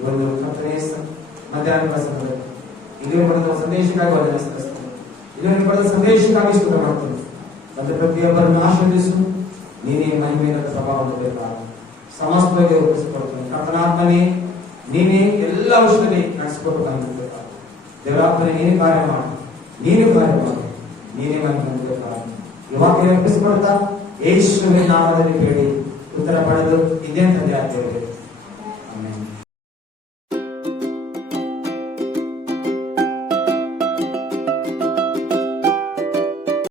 ಇವತ್ತು ಕರ್ತನೆ ಮಧ್ಯಾಹ್ನ ಸಮಯದಲ್ಲಿ ಇಲ್ಲಿ ಪಡೆದ ಸಂದೇಶಕ್ಕಾಗಿ ವಂದನೆ ಸಲ್ಲಿಸ್ತೇನೆ. ಇಲ್ಲಿ ಪಡೆದ ಸಂದೇಶಕ್ಕಾಗಿ ಸ್ತೋತ್ರ ಮಾಡ್ತೇನೆ. ತಂದೆ, ಪ್ರತಿಯೊಬ್ಬರನ್ನು ಆಶೀರ್ವದಿಸು. ನೀನೇ ಮಹಿಮೆಯ ಪ್ರಭಾವವನ್ನು ಬೇಕಾದ ಸಮಸ್ತವಾಗಿ ರೂಪಿಸಿಕೊಡ್ತೇನೆ. ಕರ್ತನಾತ್ಮನೇ, ನೀನೇ ಎಲ್ಲ ವಿಷಯದಲ್ಲಿ ನಡೆಸಿಕೊಟ್ಟು ಬೇಕಾದ ದೇವರಾತ್ಮನೆ, ನೀನೇ ಕಾರ್ಯ ಮಾಡು, ನೀನೇ ಮಹಿಮೆ ಬೇಕಾದ ಈ ವಾಕ್ಯ ರೂಪಿಸಿಕೊಡ್ತಾ ಯೇಸುವಿನ ನಾಮದಲ್ಲಿ ಬೇಡಿ ಉತ್ತರ ಪಡೆದು ಇದೇ ತಂದೆ ಆಗ್ತೇವೆ. ಆಮೆನ್.